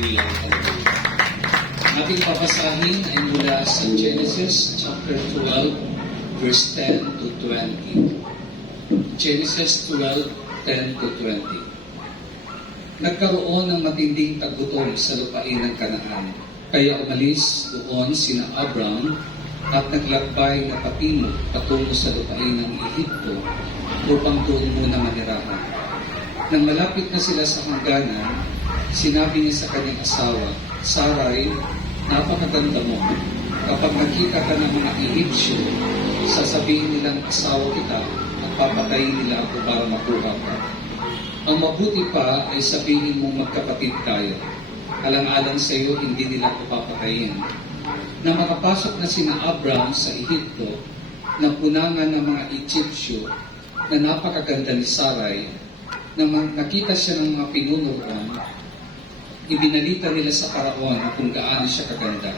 Hallelujah. Hallelujah. Ating papasahin ay mula sa Genesis chapter 12, verse 10 to 20. Genesis 12, 10 to 20. Nagkaroon ng matinding tagutom sa lupain ng Kanaan. Kaya umalis doon sina Abram at naglakbay na patimog patungo sa lupain ng Ehipto upang doon muna manirahan. Nang malapit na sila sa hangganan, sinabi niya sa kanyang asawa, Sarai, napakaganda mo. Kapag nakita ka ng mga Ehipsyo, sasabihin nilang asawa kita at papatayin nila ako para makuha ka. Ang mabuti pa ay sabihin mong magkapatid tayo. Alang-alang sa iyo, hindi nila ako papatayin. Na makapasok na sina Abram sa Ehipto, napunangan ng mga Egyptyo na napakaganda ni Sarai, nang nakita siya ng mga pinuno roon, ibinalita nila sa Paraon kung gaano siya kaganda.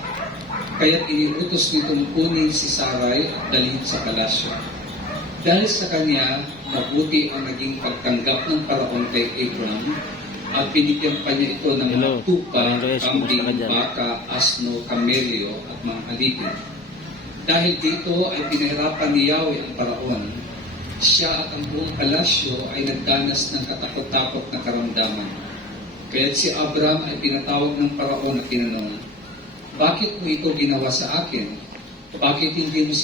Kaya iniutos nitong kunin si Sarai at dalhin sa palasyo. Dahil sa kanya, mabuti ang naging pagtanggap ng Paraon kay Abram at binigyan pa niya ito ng mga tupa, kambing, baka, asno, kamelyo at mga alipin. Dahil dito ay pinahirapan ni Yahweh ang Paraon. Siya at ang buong palasyo ay nagdanas ng katakot-takot na karamdaman. Kaya't si Abram ay pinatawag ng Paraon at tinanong, bakit mo ito ginawa sa akin? Bakit hindi mo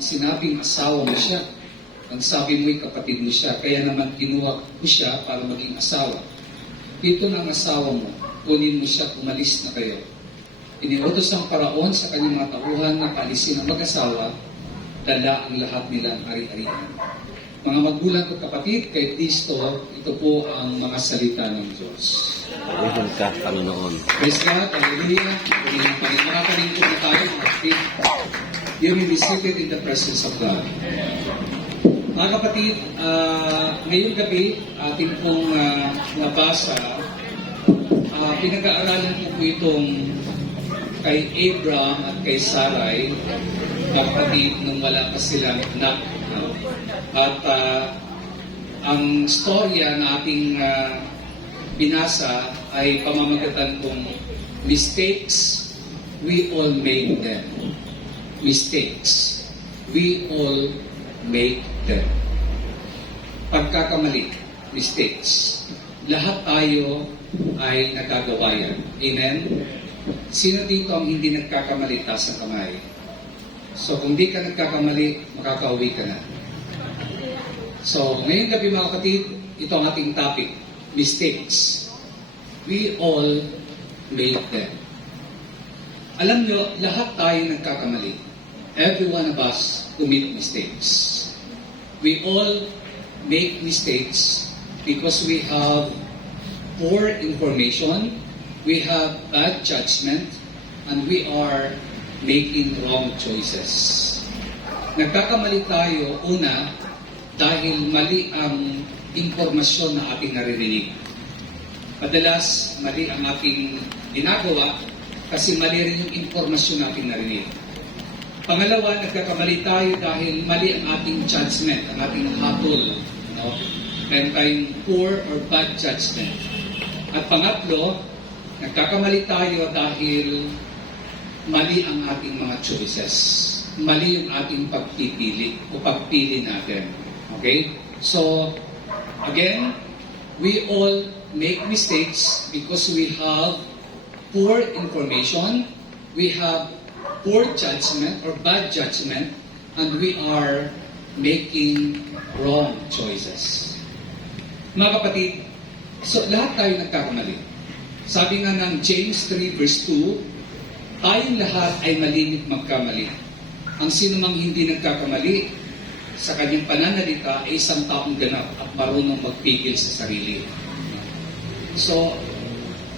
sinabing asawa mo siya? Ang sabi mo'y kapatid mo siya, kaya naman kinuha ko siya para maging asawa. Dito na ang asawa mo, kunin mo siya, umalis na kayo. Iniutos ang Paraon sa kanyang mga tauhan na paalisin ang mag-asawa, dala ang lahat nilang ari-arian. Mga magulang at kapatid, kay Kristo, ito po ang mga salita ng Diyos. Pagod ka, Panginoon. Praise God, hallelujah. Makakaling po na tayo, mga kapatid. You may be seated in the presence of God. Mga kapatid, ngayong gabi, ating pong nabasa, pinag-aaralan po itong kay Abram at kay Sarai, kapatid nung wala pa silang anak. At ang storya na ating binasa ay pamamagatan kong mistakes, we all make them. Mistakes, we all make them. Pagkakamali, mistakes. Lahat tayo ay nagagawa yan. Amen? Sino dito ang hindi nagkakamali? Taas ang kamay. So kung di ka nagkakamali, makakauwi ka na. So ngayong gabi mga kapatid, ito ang ating topic, mistakes. We all make them. Alam nyo, lahat tayo nagkakamali. Every one of us commit mistakes. We all make mistakes because we have poor information, we have bad judgment, and we are making wrong choices. Nagkakamali tayo, una, dahil mali ang impormasyon na ating naririnig. Madalas, mali ang ating ginagawa kasi mali rin yung impormasyon na ating narinig. Pangalawa, nagkakamali tayo dahil mali ang ating judgment, ang ating hatol. No? Meron tayong poor or bad judgment. At pangatlo, nagkakamali tayo dahil mali ang ating mga choices. Mali yung ating pagpipili o pagpili natin. Okay? So, again, we all make mistakes because we have poor information, we have poor judgment or bad judgment, and we are making wrong choices. Mga kapatid, so lahat tayo nagkakamali. Sabi nga ng James 3 verse 2, tayong lahat ay malimit magkamali. Ang sinumang hindi nagkakamali, sa kanyang pananalita ay isang taong ganap at marunong magpigil sa sarili. So,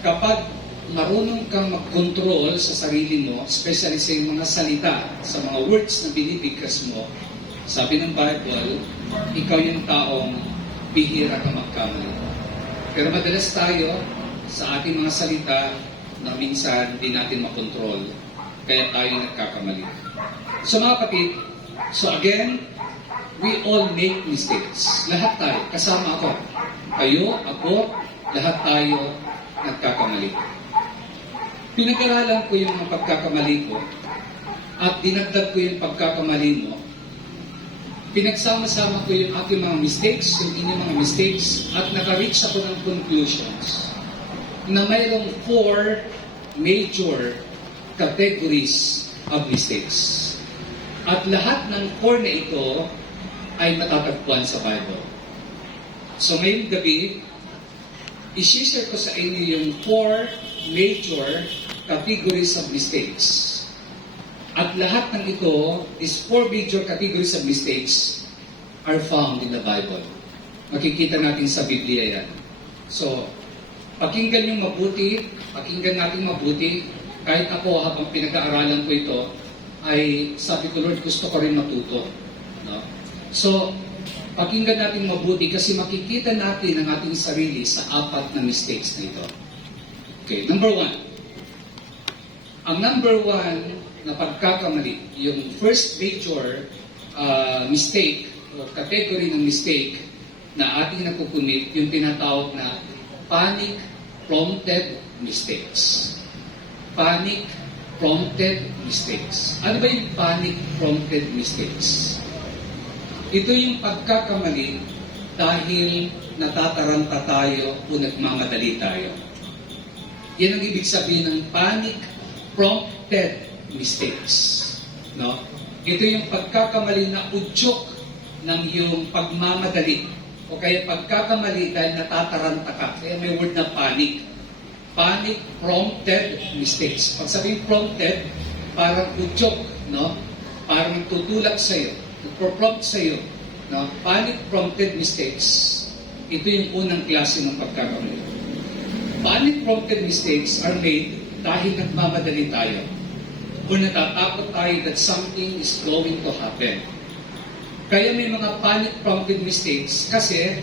kapag marunong kang mag-control sa sarili mo, especially sa mga salita, sa mga words na binibigkas mo, sabi ng Bible, ikaw yung taong bihira ka magkamali. Pero madalas tayo, sa ating mga salita, na minsan hindi natin makontrol, kaya tayo nagkakamali. So mga kapatid, so again, we all make mistakes. Lahat tayo, kasama ako. Kayo, ako, lahat tayo nagkakamali. pinag-aralan ko yung mga pagkakamali ko at dinagdag ko yung pagkakamali mo. Pinagsama-sama ko yung aking mga mistakes, yung inyong mga mistakes, at naka-reach ako ng conclusions na mayroong 4 major categories of mistakes. At lahat ng 4 na ito ay matatagpuan sa Bible. So ngayong gabi, i-share ko sa inyo yung 4 major categories of mistakes. At lahat ng ito, these 4 major categories of mistakes are found in the Bible. Makikita natin sa Biblia yan. So, pakinggan yung mabuti, pakinggan natin mabuti. Kahit ako habang pinag-aaralan ko ito, ay sabi ko, Lord, gusto ko rin matuto. No? So, pakinggan natin mabuti kasi makikita natin ang ating sarili sa 4 na mistakes na ito. Okay, number 1. Ang number 1 na pagkakamali, yung first major mistake o category ng mistake na ating nakukunit, yung tinatawag na panic-prompted mistakes. Panic-prompted mistakes. Ano ba yung panic-prompted mistakes? Ito yung pagkakamali dahil natataranta tayo o nagmamadali tayo. Yan ang ibig sabihin ng panic-prompted mistakes. No? Ito yung pagkakamali na udyok ng iyong pagmamadali o kaya pagkakamali dahil natataranta ka. Kaya may word na panic. Panic-prompted mistakes. Pag sabing prompted, parang udyok, no? Parang tutulak sa'yo, nagpo-prompt sa'yo. No? Panic-prompted mistakes. Ito yung unang klase ng pagkakamali. Panic-prompted mistakes are made dahil nagmamadali tayo o natatakot tayo that something is going to happen. Kaya may mga panic-prompted mistakes kasi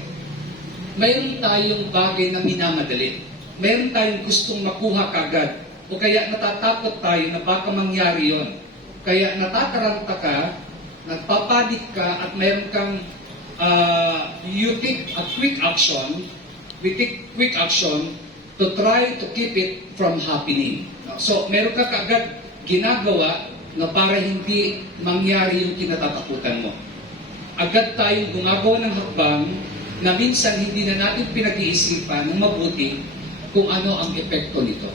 mayroon tayong bagay na minamadali. Mayroon tayong gustong makuha kagad o kaya natatakot tayo na baka mangyari yon. Kaya natataranta ka, nagpapanik ka at mayroon kang you take a quick action, we take quick action to try to keep it from happening. So meron ka kagad ginagawa na para hindi mangyari yung kinatatakutan mo. Agad tayong gumagawa ng hakbang na minsan hindi na natin pinag-iisipan ng mabuti kung ano ang epekto nito.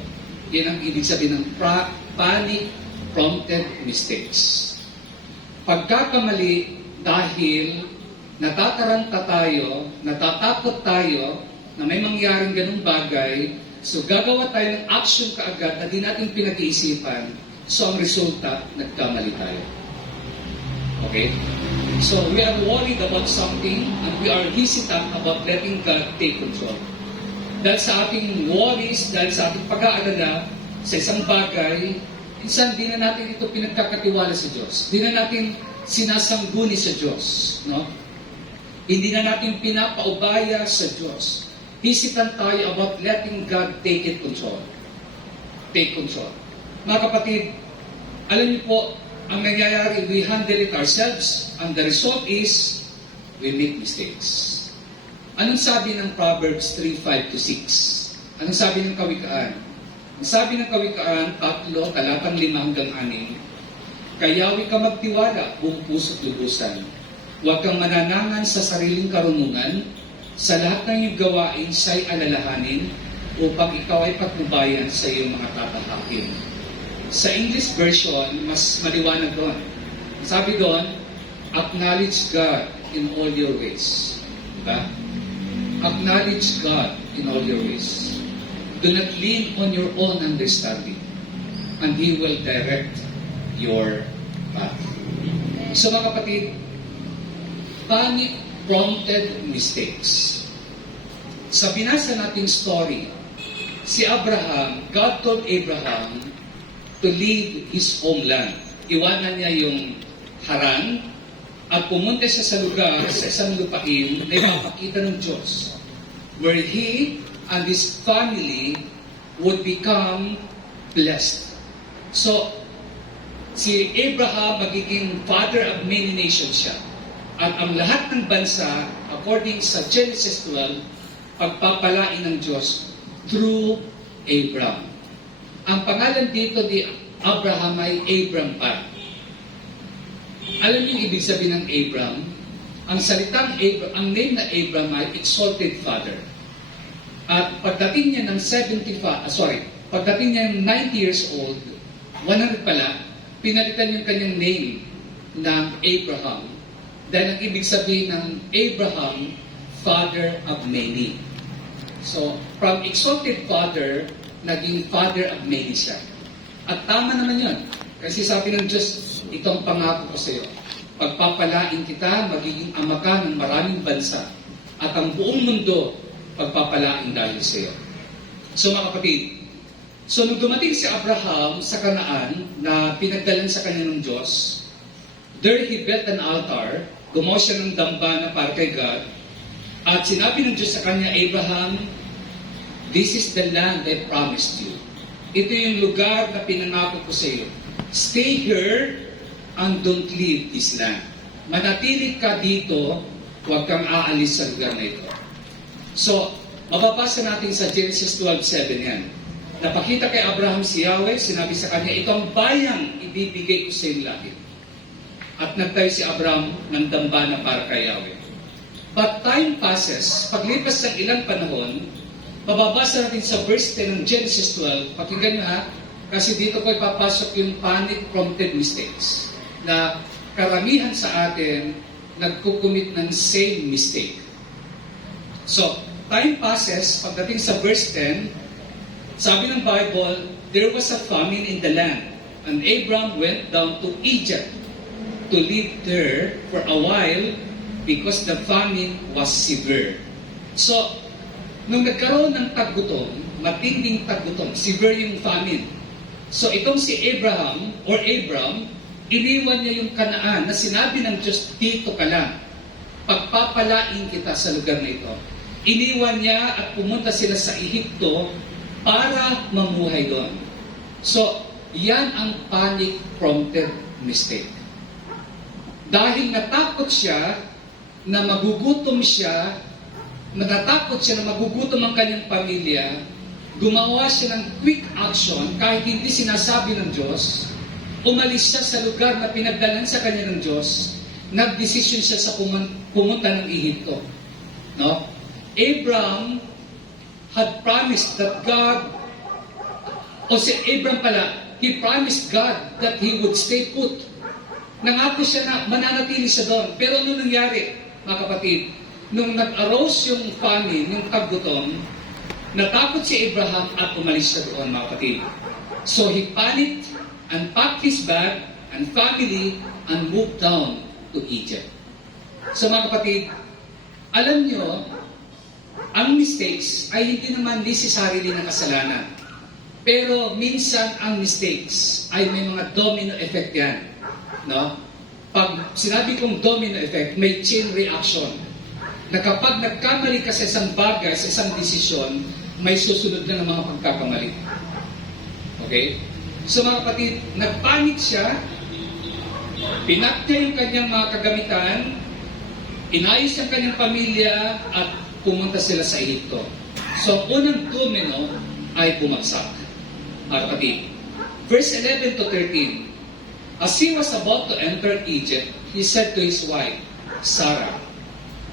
Yan ang ibig sabihin ng panic-prompted mistakes. Pagkakamali dahil natataranta tayo, natatakot tayo na may mangyaring ganung bagay, so gagawa tayo ng action kaagad na di natin pinag-iisipan. So, ang resulta, nagkamali tayo. Okay? So, we are worried about something and we are hesitant about letting God take control. Dahil sa ating worries, dahil sa ating pag-aalala sa isang bagay, minsan di na natin ito pinagkakatiwala sa Diyos. Di na natin sinasangguni sa Diyos. No? Hindi na natin pinapaubaya sa Diyos. Hesitant tayo about letting God take it control. Take control. Mga kapatid, alam niyo po, ang nangyayari, we handle it ourselves, and the result is, we make mistakes. Anong sabi ng Proverbs 3:5-6? Anong sabi ng Kawikaan? Ang sabi ng Kawikaan, 3, talatang 5 hanggang 6, kayawi ka magtiwala, buong puso't lubusan. Huwag kang mananangan sa sariling karunungan, sa lahat ng iyong gawain siya'y alalahanin, upang ikaw ay patnubayan sa iyong mga tatahakin. Sa English version, mas maliwanag doon. Sabi doon, acknowledge God in all your ways. Diba? Acknowledge God in all your ways. Do not lean on your own understanding, and He will direct your path. So mga kapatid, panic-prompted mistakes. Sa binasa nating story, si Abraham, God told Abraham to leave his homeland. Iwanan niya yung Haran at pumunta siya sa lugar, sa isang lupain na ipapakita ng Diyos, where he and his family would become blessed. So, si Abraham magiging father of many nations siya. At ang lahat ng bansa, according sa Genesis 12, pagpapalain ng Diyos through Abraham. ang pangalan dito ni Abraham ay Abram pa. Alam niyo yung ibig sabihin ng Abram? Ang salitang Abram, ang name na Abram ay exalted father. At pagdating niya ng pagdating niya ng 90 years old, 100 pala, pinalitan yung kanyang name ng Abraham. Dahil ang ibig sabihin ng Abraham, father of many. So, from exalted father, naging father of many siya. At tama naman yun. Kasi sabi ng Diyos, itong pangako ko sa iyo. Pagpapalain kita, magiging ama ka ng maraming bansa. At ang buong mundo, pagpapalain dahil sa iyo. So mga kapatid, nung dumating si Abraham sa Kanaan na pinagdalan sa kanya ng Diyos, there he built an altar, gumawa siya ng dambana para kay God, at sinabi ng Diyos sa kanya, Abraham, this is the land I promised you. Ito yung lugar na pinangako ko sa iyo. Stay here and don't leave this land. Manatili ka dito, huwag kang aalis sa lugar na ito. So, mababasa natin sa Genesis 12:7 yan. Napakita kay Abraham si Yahweh, sinabi sa kanya, ito ang bayang ibibigay ko sa iyong langit. At nagtayo si Abraham ng dambana para kay Yahweh. But time passes, paglipas ng ilang panahon, mababasa natin sa verse 10 ng Genesis 12, pakinggan nyo ha, kasi dito ko ipapasok yung panic-prompted mistakes na karamihan sa atin nagkukumit ng same mistake. So, time passes, pagdating sa verse 10, sabi ng Bible, there was a famine in the land, and Abram went down to Egypt to live there for a while because the famine was severe. So, nung nagkaroon ng taggutom, matinding taggutom, severe yung famine. So, itong si Abram, iniwan niya yung Kanaan na sinabi ng Diyos, dito ka lang. Pagpapalain kita sa lugar na ito. Iniwan niya at pumunta sila sa Ehipto para mamuhay doon. So, yan ang panic-prompted mistake. Dahil natakot siya na magugutom siya, natatakot siya na magugutom ang kanyang pamilya, gumawa siya ng quick action kahit hindi sinasabi ng Diyos, umalis siya sa lugar na pinagdalan sa kanya ng Diyos, nagdesisyon siya sa pumunta ng Ehipto. No? Abram had promised that God, Abram pala, he promised God that he would stay put. Nangako siya na mananatili siya doon. Pero ano nangyari, mga kapatid? Nung nag-arose yung famine, yung taggutom, natakot si Abraham at umalis siya doon, mga kapatid. So he panicked and packed his bag and family and moved down to Egypt. So mga kapatid, alam nyo, ang mistakes ay hindi naman necessarily na kasalanan. Pero minsan ang mistakes ay may mga domino effect yan. No? Pag sinabi kong domino effect, may chain reaction. Na kapag nagkamali ka sa isang bagay, sa isang desisyon, may susunod na ng mga pagkakamali. Okay? So mga kapatid, nagpanik siya, pinakta yung kanyang mga kagamitan, inayos ang kanyang pamilya, at pumunta sila sa Ehipto. So, unang domino ay bumagsak. Mga kapatid, verse 11 to 13, as he was about to enter Egypt, he said to his wife, Sarah,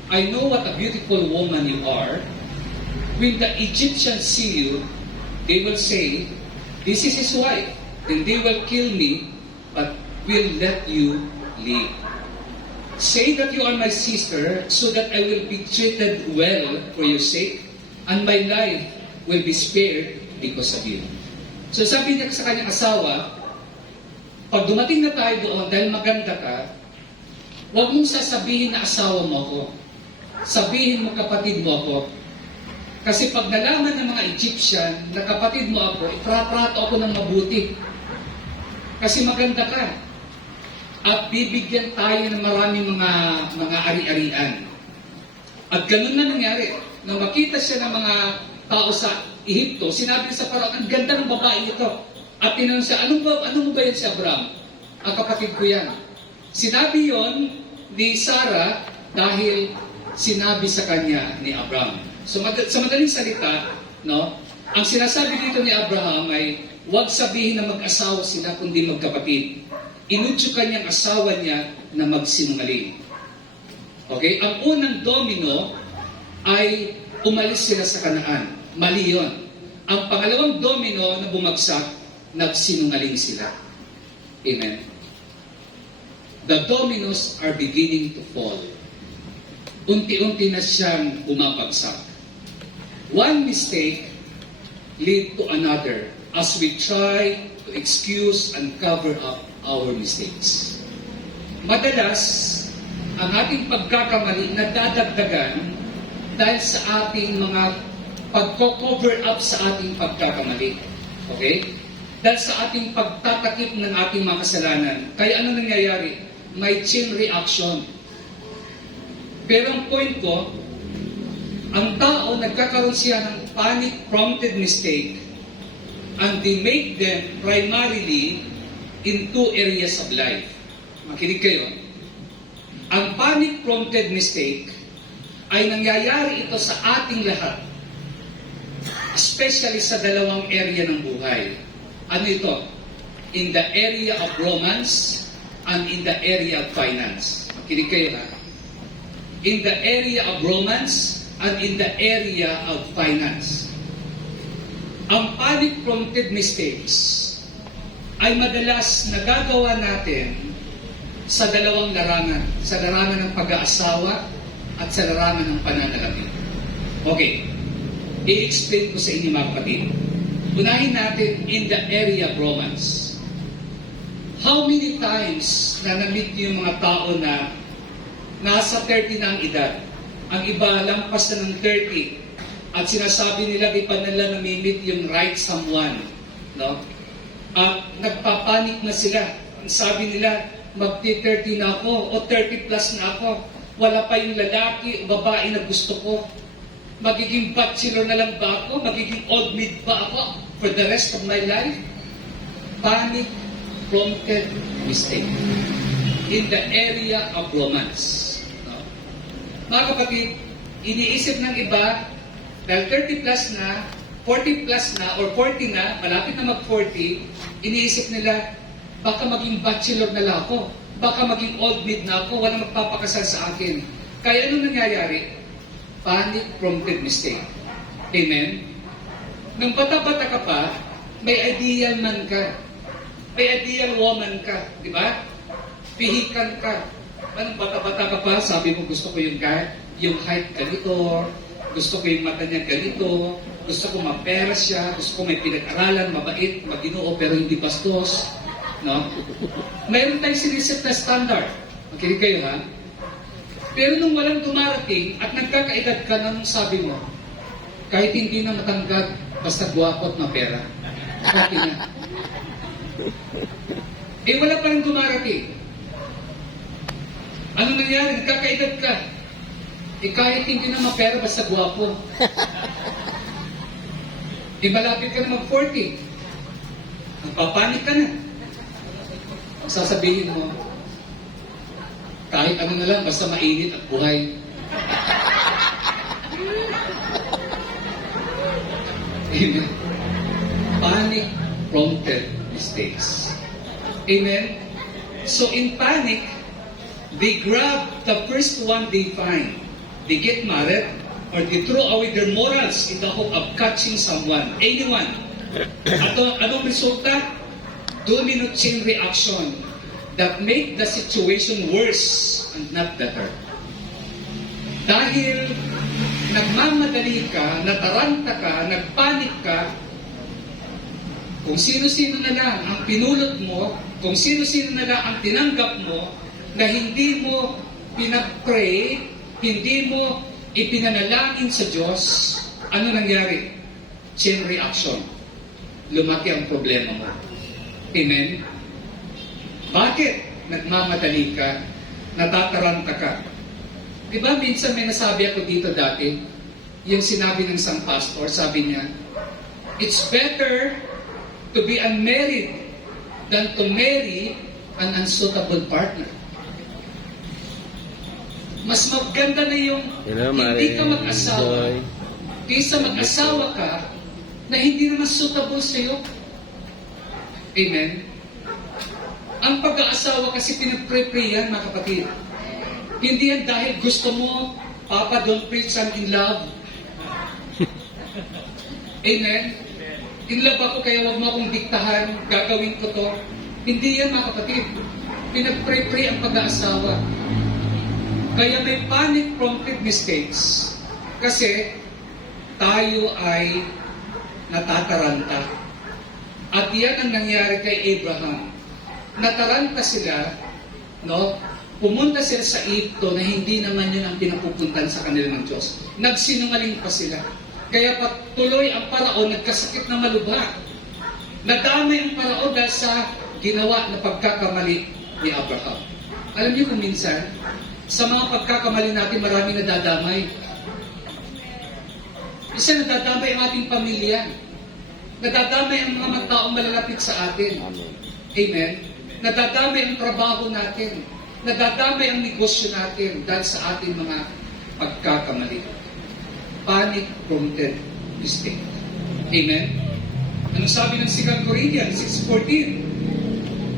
I know what a beautiful woman you are. When the Egyptians see you, they will say, this is his wife, and they will kill me, but will let you live. Say that you are my sister, so that I will be treated well for your sake, and my life will be spared because of you. So sabi niya sa kanyang asawa, pag dumating na tayo doon, dahil maganda ka, huwag mong sasabihin na asawa mo ako. Sabihin mo kapatid mo ako. Kasi pag nalaman ng mga Egyptian na kapatid mo ako, itratrato ako ng mabuti. Kasi maganda ka. At bibigyan tayo ng maraming mga ari-arian. At ganun na nangyari. Nang makita siya ng mga tao sa Ehipto, sinabi sa Parang, ang ganda ng babae ito. At tinanong siya, ano mo ba yan si Abram? Ang kapatid ko yan. Sinabi yon ni Sarah dahil sinabi sa kanya ni Abram. So sa madaling salita, no, Ang sinasabi dito ni Abraham ay, huwag sabihin na mag-asawa sila kundi magkapatid. Inudyo kanyang asawa niya na magsinungaling. Okay? Ang unang domino ay umalis sila sa Kanaan. Mali yun. Ang pangalawang domino na bumagsak, nagsinungaling sila. Amen. The dominoes are beginning to fall. Unti-unti na siyang bumabagsak. One mistake lead to another as we try to excuse and cover up our mistakes. Madalas, ang ating pagkakamali nadadagdagan dahil sa ating mga pagko-cover up sa ating pagkakamali. Okay? Dahil sa ating pagtatakip ng ating mga kasalanan. Kaya ano nangyayari? May chain reaction. Pero ang point ko, ang tao nagkakaroon siya ng panic-prompted mistake and they make them primarily in two areas of life. Makinig kayo. Ang panic-prompted mistake ay nangyayari ito sa ating lahat. Especially sa dalawang area ng buhay. Ano ito? In the area of romance and in the area of finance. Makinig kayo ha. In the area of romance and in the area of finance. Ang panic-prompted mistakes ay madalas nagagawa natin sa dalawang larangan. Sa larangan ng pag-aasawa at sa larangan ng pananalapi. Okay. I-explain ko sa inyo mga kapatid. Unahin natin in the area of romance. How many times na na-meet yung mga tao na nasa 30 na ang edad, ang iba lampas na ng 30, at sinasabi nila di pa nila namimit yung right someone, no? At nagpapanik na sila. Ang sabi nila, magti-30 na ako o 30 plus na ako. Wala pa yung lalaki o babae na gusto ko. Magiging bachelor na lang ba ako? Magiging old maid ba ako for the rest of my life? Panic-prompted mistake in the area of romance. No? Mga kapatid, iniisip ng iba, dahil 30 plus na, 40 plus na, or 40 na, malapit na mag-40, iniisip nila, baka maging bachelor na lang ako, baka maging old maid na ako, walang magpapakasal sa akin. Kaya ano nangyayari? Panic-prompted mistake. Amen? Nung bata-bata ka pa, may ideal man ka. May ideal woman ka. Di ba? Pihikan ka. Nung bata-bata ka pa, sabi mo gusto ko yung height ganito, gusto ko yung mata niya ganito, gusto ko mapera siya, gusto ko may pinag-aralan, mabait, maginoo, pero hindi bastos. No? Mayroon tayong siniset na standard. Makinig kayo ha? Pero nung walang dumarating at nagkakaedad ka na nung sabi mo, kahit hindi na matangkad, basta guwapo at mapera. Okay na. Eh wala pa rin dumarating. Ano nangyari? Nagkakaedad ka. Eh kahit hindi na mapera, basta guwapo. Eh malapit ka na mag-40. Nagpapanik ka na. Sasabihin mo, kahit ano na lang, basta mainit at buhay. Amen. Panic-prompted mistakes. Amen. So in panic, they grab the first one they find. They get married, or they throw away their morals in the hope of catching someone, anyone. At anong resulta? Domino chain reaction that make the situation worse and not better. Dahil nagmamadali ka, nataranta ka, nagpanik ka, kung sino-sino na lang ang pinulot mo, kung sino-sino na lang ang tinanggap mo, na hindi mo pinag-pray, hindi mo ipinanalangin sa Diyos, ano nangyari? Chain reaction. Lumaki ang problema mo. Amen? Bakit nagmamadali ka, natataranta ka? Diba minsan may nasabi ako dito dati, yung sinabi ng isang pastor, sabi niya, it's better to be unmarried than to marry an unsuitable partner. Mas maganda na yung hindi ka mag-asawa, kaysa mag-asawa ka na hindi naman suitable sa'yo. Amen? Ang pag-aasawa kasi pinag-pray yan, mga kapatid. Hindi yan dahil gusto mo, Papa, don't preach, I'm in love. Amen? In love ako, kaya huwag mo akong diktahan, gagawin ko to. Hindi yan, mga kapatid. Pinag-pray ang pag-aasawa. Kaya may panic-prompted mistakes. Kasi tayo ay natataranta. At yan ang nangyari kay Abraham. Nataranta sila, no? Pumunta sila sa Egypto na hindi naman yun ang pinapupuntan sa kanila ng Diyos. Nagsinungaling pa sila. Kaya patuloy ang paraon, nagkasakit na malubha. Nadamay ang paraon dahil sa ginawa na pagkakamali ni Abraham. Alam niyo kung minsan, sa mga pagkakamali natin, marami nadadamay. Isa nadadamay ang ating pamilya. Nadadamay ang mga taong malalapit sa atin. Amen? Nadadamay ang trabaho natin. Nadadamay ang negosyo natin dahil sa ating mga pagkakamali. Panic-prompted mistake. Amen? Anong sabi ng 2 Corinthians 6:14?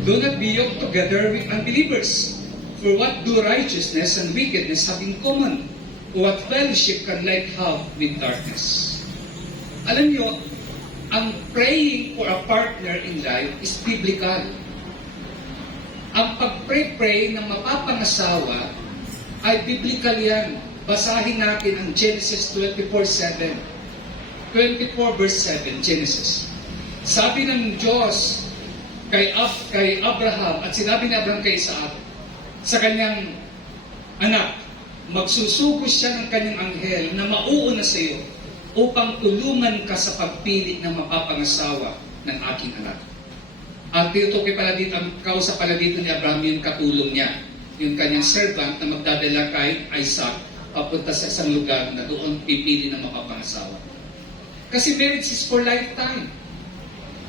Do not be yoked together with unbelievers. For what do righteousness and wickedness have in common? Or what fellowship can light have with darkness? Alam niyo, ang praying for a partner in life is biblical. Ang pag-pray ng mapapangasawa ay biblical yan. Basahin natin ang Genesis 24:7. 24 verse 7, Genesis. Sabi ng Diyos kay Abraham, at sinabi ni Abraham kay Isaac, sa kanyang anak, magsusugos siya ng kanyang anghel na mauuna sa iyo upang tulungan ka sa pagpili ng mapapangasawa ng aking anak. At tinutukoy pala dito, ang kausap pala dito ni Abraham yung katulong niya, yung kanyang servant na magdadala kay Isaac papunta sa isang lugar na doon pipili ng mapapangasawa. Kasi marriage is for lifetime.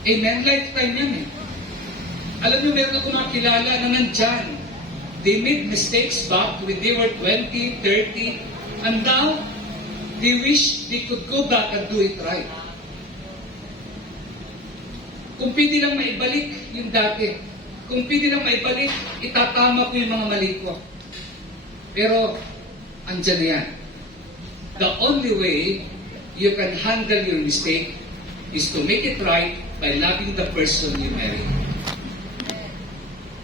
Amen? Lifetime yan eh. Alam niyo, meron ako mga kilala na nandyan. They made mistakes back when they were 20, 30, and now they wish they could go back and do it right. Kung pwede lang maibalik yung dati, kung pwede lang maibalik, itatama ko yung mga mali ko. Pero, andyan na yan. The only way you can handle your mistake is to make it right by loving the person you marry.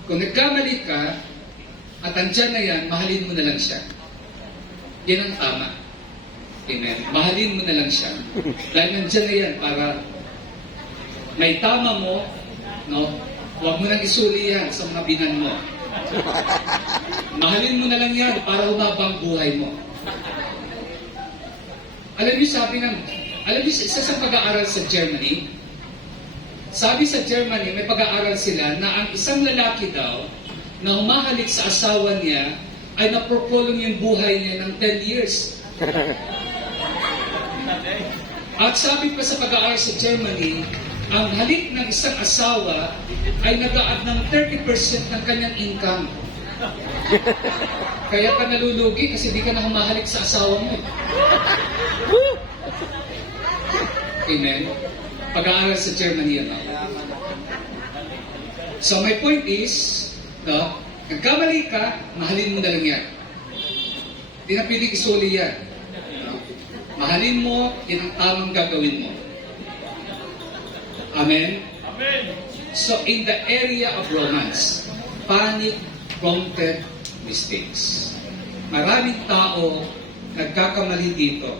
Kung nagkamali ka, at andyan na yan, mahalin mo na lang siya. Yan ang tama. Amen. Mahalin mo na lang siya. Dahil nandyan na yan para may tama mo, no? Huwag mo nang isuli yan sa mga binan mo. Mahalin mo na lang yan para umabang buhay mo. Alam niyo, isa sa pag-aaral sa Germany, sabi sa Germany, may pag-aaral sila na ang isang lalaki daw na humahalik sa asawa niya ay naproprolong yung buhay niya ng 10 years. At sabi pa sa pag-aaral sa Germany, ang halik ng isang asawa ay nag-aad ng 30% ng kanyang income. Kaya ka nalulugi kasi di ka na humahalik sa asawa mo. Amen? Pag-aaral sa Germany yan. So my point is, no, nagkamali ka, mahalin mo na lang yan. Di na piling isuli yan. No? Mahalin mo, yan ang tamang gagawin mo. Amen? Amen. So in the area of romance, panic-prompted mistakes. Maraming tao nagkakamali dito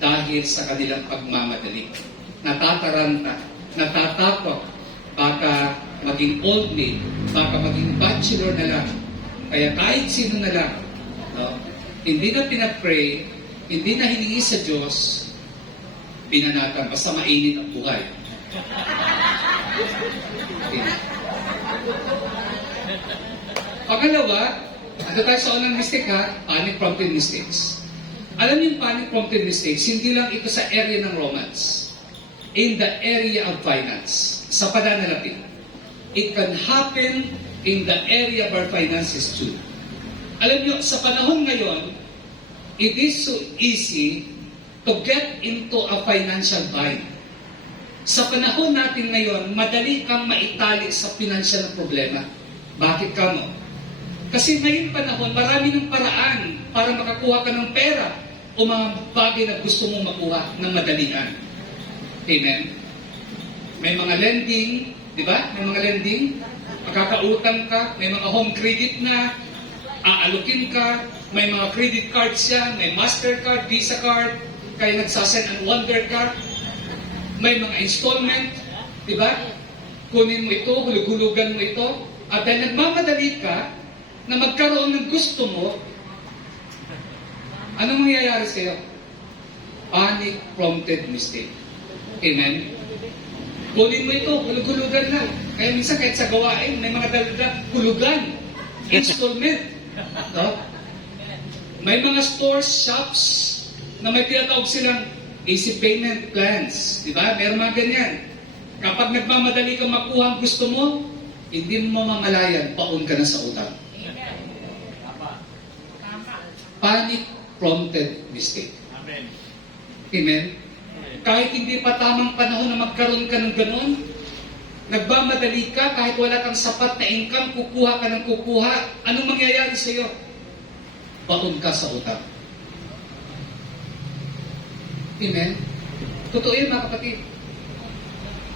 dahil sa kanilang pagmamadali. Natataranta, natatakot, baka maging old maid, baka maging bachelor na lang. Kaya kahit sino na lang, no? Hindi na pinapray, hindi na hiningi sa Diyos, pinanatan, basta mainit ang buhay. Okay. Pangalawa, ito tayo sa unang mistake ha, panic-prompted mistakes. Alam niyo yung panic-prompted mistakes, hindi lang ito sa area ng romance. In the area of finance, sa pananalapi. It can happen in the area of our finances too. Alam niyo, sa panahon ngayon, it is so easy to get into a financial bind. Sa panahon natin ngayon, madali kang maitali sa financial na problema. Bakit ka mo? Kasi ngayon panahon, marami ng paraan para makakuha ka ng pera o mga bagay na gusto mong makuha ng madalian. Amen? May mga lending, di ba? May mga lending, makakautang ka, may mga home credit na, aalukin ka, may mga credit cards yan, may Mastercard, Visa card, kaya nagsasend and wonder ka, may mga installment, di ba? Kunin mo ito, hulug-hulugan mo ito, at dahil nagmamadali ka na magkaroon ng gusto mo, anong mangyayari sa'yo? Panic-prompted mistake. Amen? Kunin mo ito, hulug-hulugan lang. Kaya minsan kahit sa gawain, may mga dalda, hulugan, installment. No? May mga stores, shops, na may tinatawag silang easy payment plans. Di ba? Meron mga ganyan. Kapag nagmamadali kang makuha ang gusto mo, hindi mo mamamalayan, paon ka na sa utang. Panic-prompted mistake. Amen. Amen? Kahit hindi pa tamang panahon na magkaroon ka ng ganun, nagmamadali ka, kahit wala kang sapat na income, kukuha ka ng kukuha, anong mangyayari sa iyo? Paon ka sa utang. Amen? Totoo yun mga kapatid.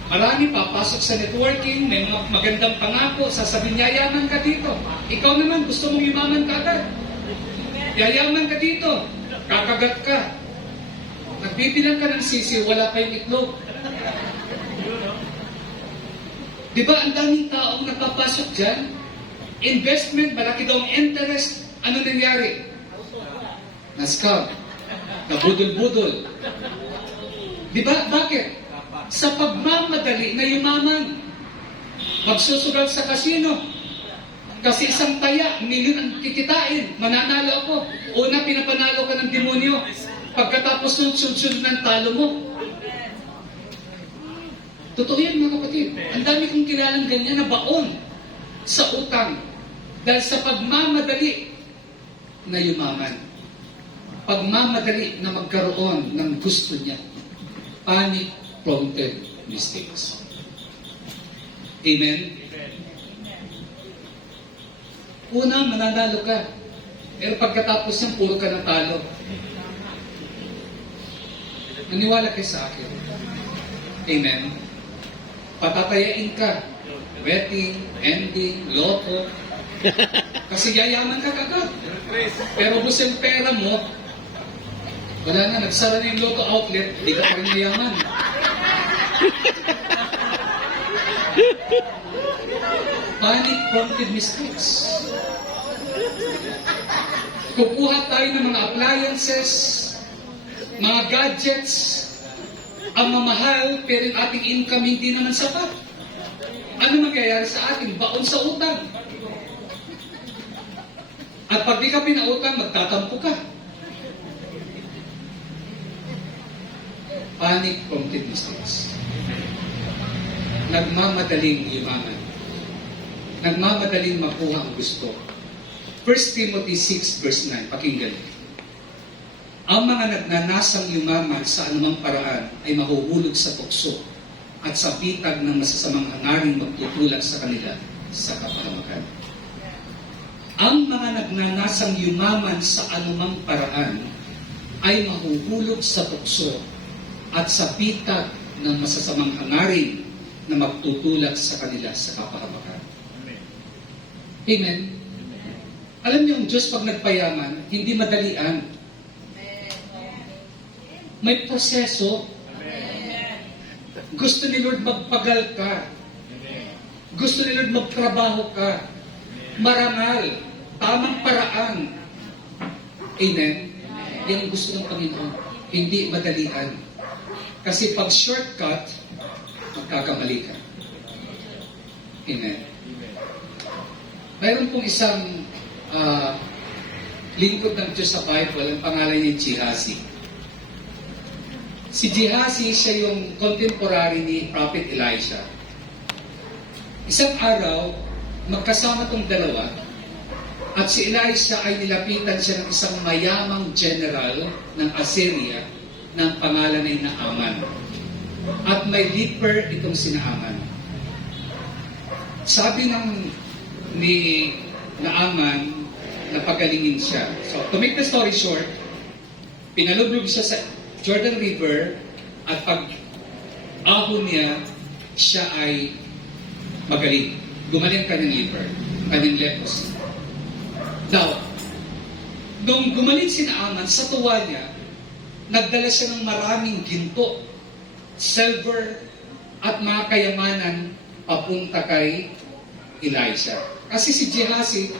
Marami papasok sa networking, may mga magandang pangako, sasabihin, yayaman ka dito. Ikaw naman, gusto mong yumaman ka agad. Yayaman ka dito. Kakagat ka. Nagbibilang ka ng sisi, wala pa yung itlog. Di ba ang daming taong nakapasok dyan? Investment, malaki daw ang interest. Ano nangyari? Na-scam. Nabudol-budol. Di ba? Bakit? Sa pagmamadali na yumaman. Magsusugal sa kasino. Kasi isang taya, milyon ang kikitain. Mananalo ako. Una, pinapanalo ka ng demonyo. Pagkatapos ng sunod ng talo mo. Totoo yan mga kapatid. Ang dami kong kilalang ganyan na baon sa utang. Dahil sa pagmamadali na yumaman. Pagmamadali na magkaroon ng gusto niya. Panic-prompted mistakes. Amen? Una, mananalo ka. Pero pagkatapos yan, puro ka ng talo. Maniwala kayo sa akin. Amen? Patatayain ka. Wedding, ending, loto. Kasi yayaman ka kagad. Pero kung yung pera mo, wala na, nagsara na yung loto outlet, hindi ka pa rin yayaman. Panic-prompted mistakes. Kukuha tayo ng mga appliances, mga gadgets, ang mamahal, pero yung ating income hindi naman sapat. Ano mangyayari sa atin? Baon sa utang. At pag di ka pinautang, magtatampo ka. Panic-prompted mistakes. Nagmamadaling yumaman. Nagmamadaling makuha ang gusto. 1 Timothy 6 verse 9, pakinggan. Ang mga nagnanasang yumaman sa anumang paraan ay mahuhulog sa tukso at sa bitag ng masasamang hangaring magtutulak sa kanila sa kapahamakan. Ang mga nagnanasang yumaman sa anumang paraan ay mahuhulog sa tukso at sa bitag ng masasamang hangaring na magtutulak sa kanila sa kapahamakan. Amen? Alam niyo, ang Diyos pag nagpayaman, hindi madalian. May proseso. Gusto ni Lord magpagal ka. Gusto ni Lord magtrabaho ka. Marangal. Tamang paraan. Amen? Yan ang gusto ng Panginoon. Hindi madalian. Kasi pag shortcut, magkakamali ka. Amen? Mayroon pong isang lingkod ng Diyos sa Bible, ang pangalan niya Gehazi. Si Gehazi, siya yung contemporary ni Prophet Elisha. Isang araw, magkasama tong dalawa, at si Elisha ay nilapitan siya ng isang mayamang general ng Assyria ng pangalan ay Naaman. at may leper itong si Naaman. Sabi ni Naaman na pagalingin siya. So, to make the story short, pinalublog siya sa Jordan River at pag ahon niya, siya ay magaling. Gumaling kanyang leper, kanyang leprosy. Now, nung gumaling si Naaman, sa tuwa niya, nagdala siya ng maraming ginto, silver, at mga kayamanan papunta kay Elisha. Kasi si Gehazi,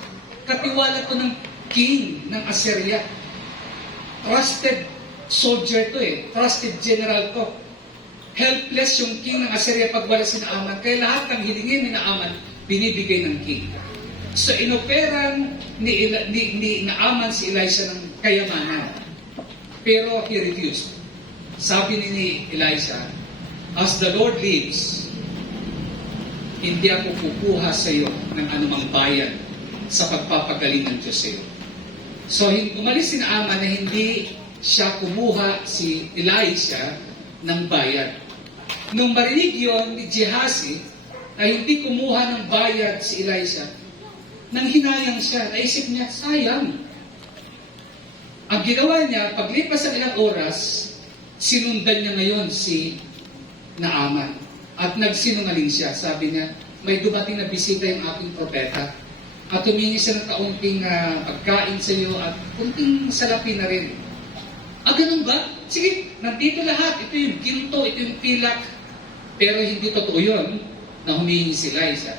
katiwala to ng king ng Assyria. Trusted soldier to trusted general to. Helpless yung king ng Assyria pag wala si Naaman. Kaya lahat ng hilingin ni Naaman, binibigay ng king. So inoperan ni Naaman si Elisha ng kayamanan. Pero he refused. Sabi ni Elisha, as the Lord lives, hindi ako kukuha sa iyo ng anumang bayan sa pagpapagaling ng Diyos sa iyo. So umalis si Naaman na hindi siya kumuha si Elisha ng bayad. Nung marinig yun ni Gehazi na hindi kumuha ng bayad si Elisha, nang hinayang siya, naisip niya, sayang. Ang ginawa niya, paglipas ng ilang oras, sinundan niya ngayon si Naaman. At nagsinungaling siya. Sabi niya, may dumating na bisita yung aking propeta. At humingi siya ng kaunting pagkain sa iyo at kunting salapi na rin. Ganun ba? Sige, nandito lahat. Ito yung ginto, ito yung pilak. Pero hindi totoo yun na humingi si Elisha.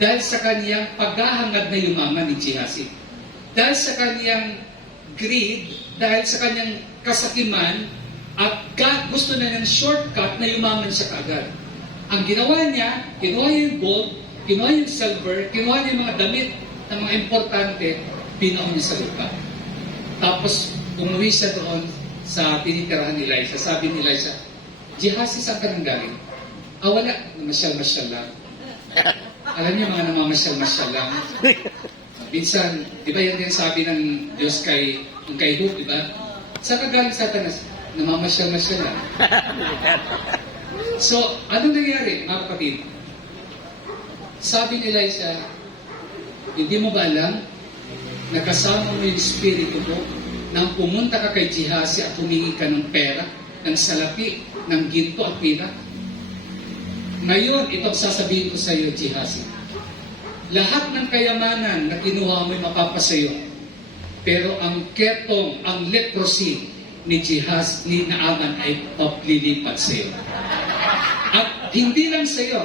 Dahil sa kaniyang paghahangad na yumaman ni Gehazi. Dahil sa kaniyang greed, dahil sa kaniyang kasakiman, at God gusto na ng shortcut na yumaman siya kaagad. Ang ginawa niya, kinuha niya yung gold, kinuha yung silver, kinuha niya yung mga damit na mga importante, pinaon niya sa lupa. Tapos, umuwi siya doon sa tinitirahan ni Elisha. Sabi ni Elisha, Gehazi, saan ka nang galing? Wala. Namasyal-masyal lang. Alam niyo, mga namamasyal-masyal lang. Minsan, di ba yan din sabi ng Diyos kay Hope, di ba? Saan ka galing, Satanas? Namamasyal-masyal lang. So, ano nangyari, mga kapatid? Sabi ni Elisha, hindi mo ba alam, nakasama mo yung Espiritu ko, nang pumunta ka kay Gehazi at humingi ka ng pera, ng salapi, ng ginto at pila? Ngayon, ito sasabihin ko sa iyo, Gehazi. Lahat ng kayamanan na kinuha mo ay mapapasayo. Pero ang ketong, ang leprosy ni Gehazi, ni Naaman ay paglilipat sa iyo. At hindi lang sa iyo,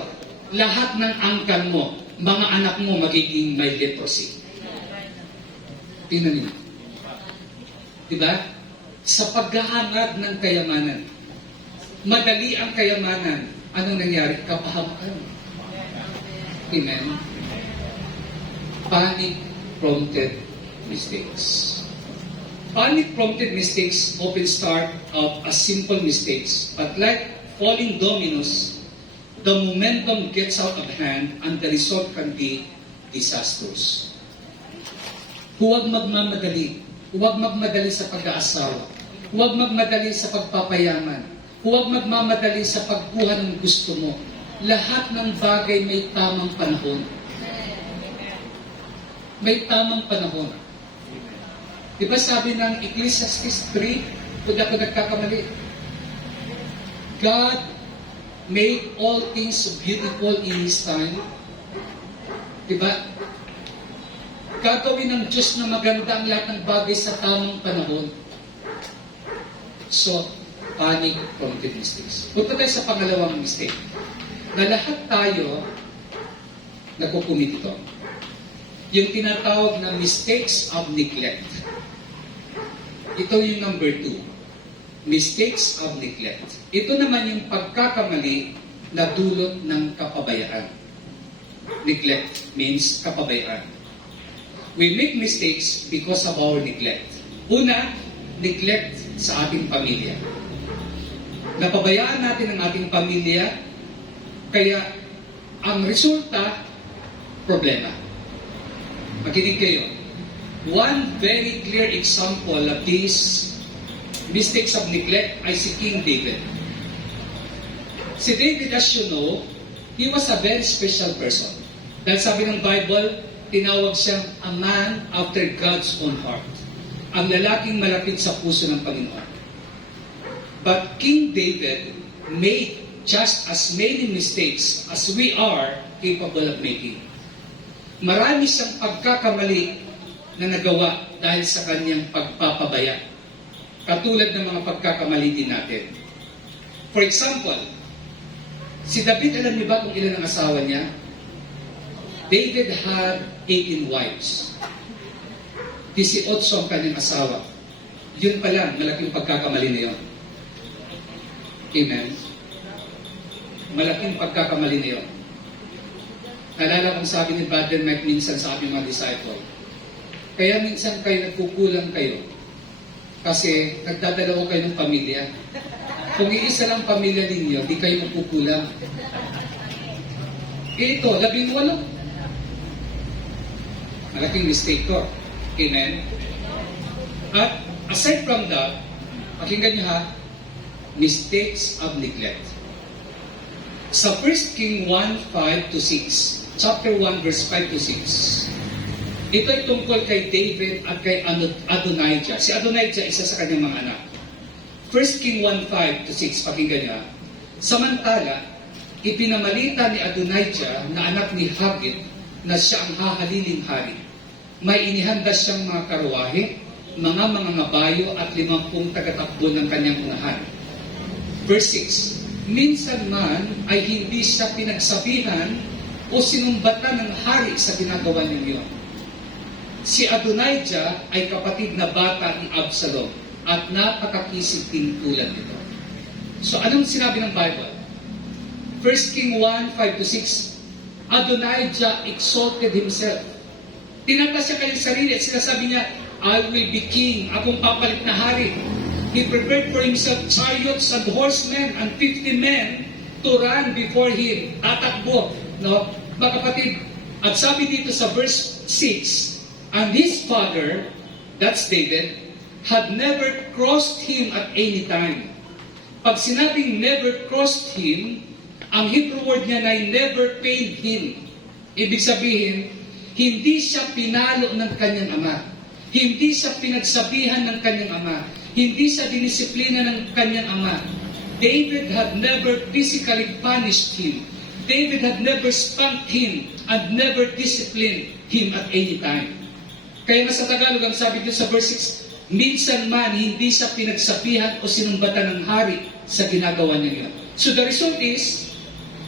lahat ng angkan mo, mga anak mo magiging may leprosy. Tingnan niyo. Diba? Sa paghahangad ng kayamanan, madali ang kayamanan. Anong nangyari? Kapahamakan. Amen? Panic-prompted mistakes. Panic-prompted mistakes often start out as simple mistakes, but like falling dominoes, the momentum gets out of hand and the result can be disastrous. Huwag magmamadali. Huwag magmadali sa pag-aasawa. Huwag magmadali sa pagpapayaman. Huwag magmamadali sa pagkuha ng gusto mo. Lahat ng bagay may tamang panahon. May tamang panahon. Diba sabi ng Ecclesiastes 3, kung ako nagkakamali, God made all things beautiful in His time. Diba? Gagawin ng Diyos na maganda ang lahat ng bagay sa tamang panahon. So, panic-prompted mistakes. Punta tayo sa pangalawang mistake. Na lahat tayo nagkukumit ito. Yung tinatawag na mistakes of neglect. Ito yung number 2. Mistakes of neglect. Ito naman yung pagkakamali na dulot ng kapabayaan. Neglect means kapabayaan. We make mistakes because of our neglect. Una, neglect sa ating pamilya. Napabayaan natin ang ating pamilya, kaya ang resulta, problema. Makinig kayo. One very clear example of these mistakes of neglect ay si King David. Si David, as you know, he was a very special person. Dahil sabi ng Bible, tinawag siyang a man after God's own heart. Ang lalaking malapit sa puso ng Panginoon. But King David made just as many mistakes as we are capable of making. Marami siyang pagkakamali na nagawa dahil sa kanyang pagpapabaya. Katulad ng mga pagkakamali din natin. For example, si David, alam niyo ba kung ilan ang asawa niya? David had 18 wives. 18 ang kanyang asawa. Yun pa lang, malaking pagkakamali na yun. Amen? Malaking pagkakamali na yun. Naalala kong sabi ni Brother Mike minsan sa aming mga disciple, kaya minsan kayo nagkukulang kayo kasi nagdadalawa kayo ng pamilya. Kung iisa lang pamilya ninyo, di kayo magkukulang. Ito, 18. Malaking mistake to. Amen? At aside from that, pakinggan niyo ha, mistakes of neglect. Sa 1 King 1:5-6, chapter 1 verse 5-6, ito ay tungkol kay David at kay Adonijah. Si Adonijah, isa sa kanyang mga anak. 1 King 1:5-6, pakinggan niya. Samantala, ipinamalita ni Adonijah na anak ni Haggith na siya ang hahaliling hari. May inihanda siyang mga karwahe, mga ngabayo at 50 tagatakbo ng kanyang unahan. Verse 6, minsan man ay hindi siya pinagsabihan o sinumbatan ng hari sa ginagawa niya. Si Adonijah ay kapatid na bata ni Absalom at napakakisig din tulad nito. So anong sinabi ng Bible? 1 King 1:5-6, Adonijah exalted himself. Tinataas niya kanyang sarili at sinasabi niya, I will be king, akong papalit na hari. He prepared for himself chariots and horsemen and 50 men to run before him. Tatakbo. No? Mga kapatid, at sabi dito sa verse 6, and his father, that's David, had never crossed him at any time. Pag sinabing never crossed him, ang Hebrew word niya ay never paid him. Ibig sabihin, hindi siya pinalo ng kanyang ama. Hindi siya pinagsabihan ng kanyang ama. Hindi siya dinisiplina ng kanyang ama. David had never physically punished him. David had never spanked him and never disciplined him at any time. Kaya nga sa Tagalog, ang sabi dito sa verse 6, minsan man hindi siya pinagsabihan o sinumbatan ng hari sa ginagawa niya. So the result is,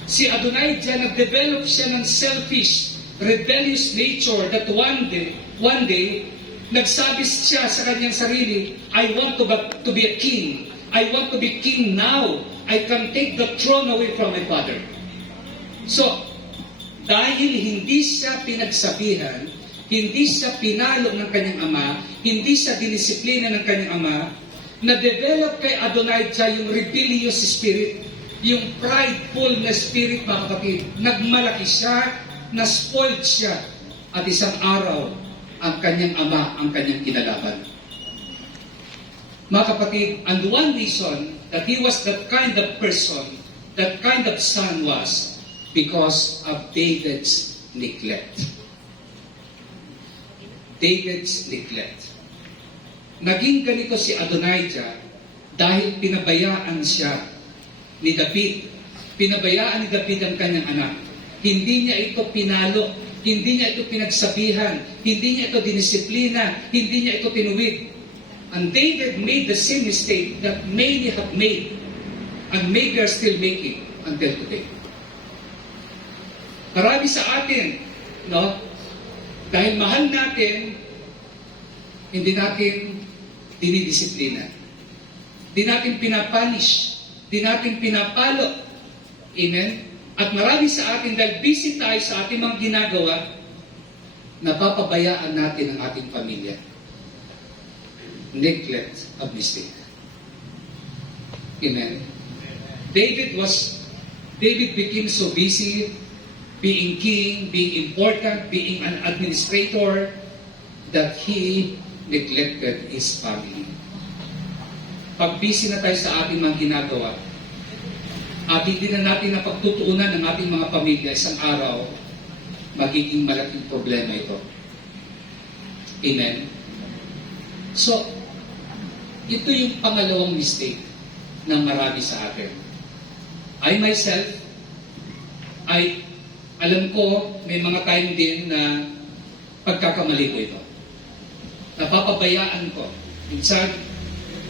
si Adonijah nag-develop siya ng selfish, rebellious nature that one day, nagsabi siya sa kanyang sarili, I want to be a king. I want to be king now. I can take the throne away from my father. So, dahil hindi siya pinagsabihan, hindi siya pinalo ng kanyang ama, hindi siya dinisiplina ng kanyang ama, na-develop kay Adonijah yung rebellious spirit, yung prideful na spirit, mga kapatid. Nagmalaki siya, na-spoiled siya, at isang araw, ang kanyang ama, ang kanyang kinalaban. Mga kapatid, and one reason that he was that kind of person, that kind of son was because of David's neglect. David's neglect. Naging ganito si Adonijah dahil pinabayaan siya ni David. Pinabayaan ni David ang kanyang anak. Hindi niya ito pinalo, hindi niya ito pinagsabihan, hindi niya ito dinisiplina, hindi niya ito tinuwid. And David made the same mistake that many have made and maybe are still making until today. Marami sa atin, no? Dahil mahal natin, hindi natin dinidisiplina. Hindi natin pinapunish. Hindi natin pinapalo. Amen? At marami sa atin, dahil busy tayo sa ating mga ginagawa, napapabayaan natin ang ating pamilya. Neglect of mistake. Amen? David became so busy being king, being important, being an administrator, that he neglected his family. Pag busy na tayo sa ating mga ginagawa, at hindi na natin na pagtutuunan ng ating mga pamilya, isang araw, magiging malaking problema ito. Amen? So, ito yung pangalawang mistake ng marami sa atin. I myself, alam ko, may mga time din na pagkakamali ko ito. Napapabayaan ko. Minsan,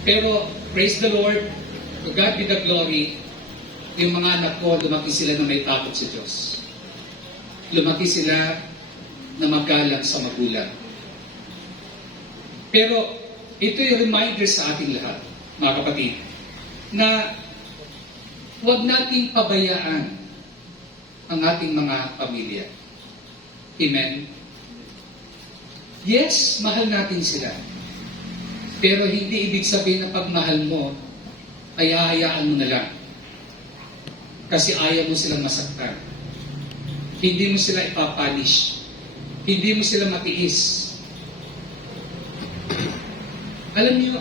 pero praise the Lord, to God be the glory, yung mga anak ko, lumaki sila na may takot sa Diyos. Lumaki sila na magalang sa magulang. Pero ito yung reminder sa ating lahat, mga kapatid, na huwag nating pabayaan ang ating mga pamilya. Amen? Yes, mahal natin sila. Pero hindi ibig sabihin na pagmahal mo, ay hahayaan mo na lang. Kasi ayaw mo silang masaktan. Hindi mo sila ipapanish. Hindi mo sila matiis. Alam niyo,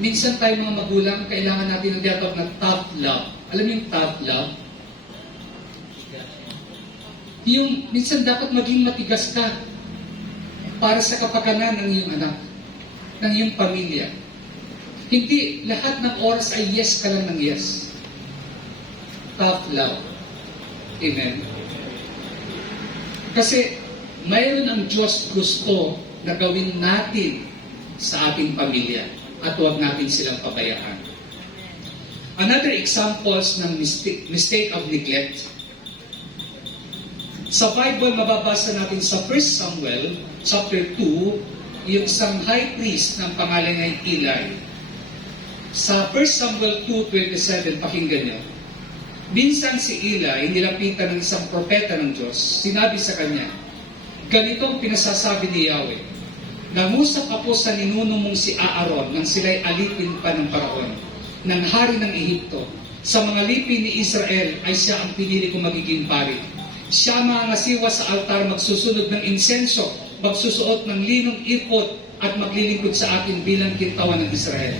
minsan tayo mga magulang, kailangan natin ng tinatawag na tough love. Alam niyo yung tough love? Yung minsan dapat maging matigas ka para sa kapakanan ng iyong anak, ng iyong pamilya. Hindi lahat ng oras ay yes ka lang ng yes. Tough love. Amen? Kasi mayroon ang Diyos gusto na gawin natin sa ating pamilya at huwag natin silang pabayaan. Another examples ng mistake of neglect. Sa Bible, mababasa natin sa 1 Samuel chapter 2, yung isang high priest ng pangalan ay Eli. Sa 1 Samuel 2:27, pakinggan niyo. Minsan si Eli, nilapitan ng isang propeta ng Diyos, sinabi sa kanya, ganitong pinasasabi ni Yahweh, nangusap ako sa ninuno mong si Aaron nang sila'y alipin pa ng Paraon, ng hari ng Ehipto. Sa mga lipi ni Israel ay siya ang pinili kong magiging pari. Siya mangangasiwa sa altar, magsusunod ng insenso, magsusuot ng linong ipot at maglilingkod sa akin bilang kintawan ng Israel.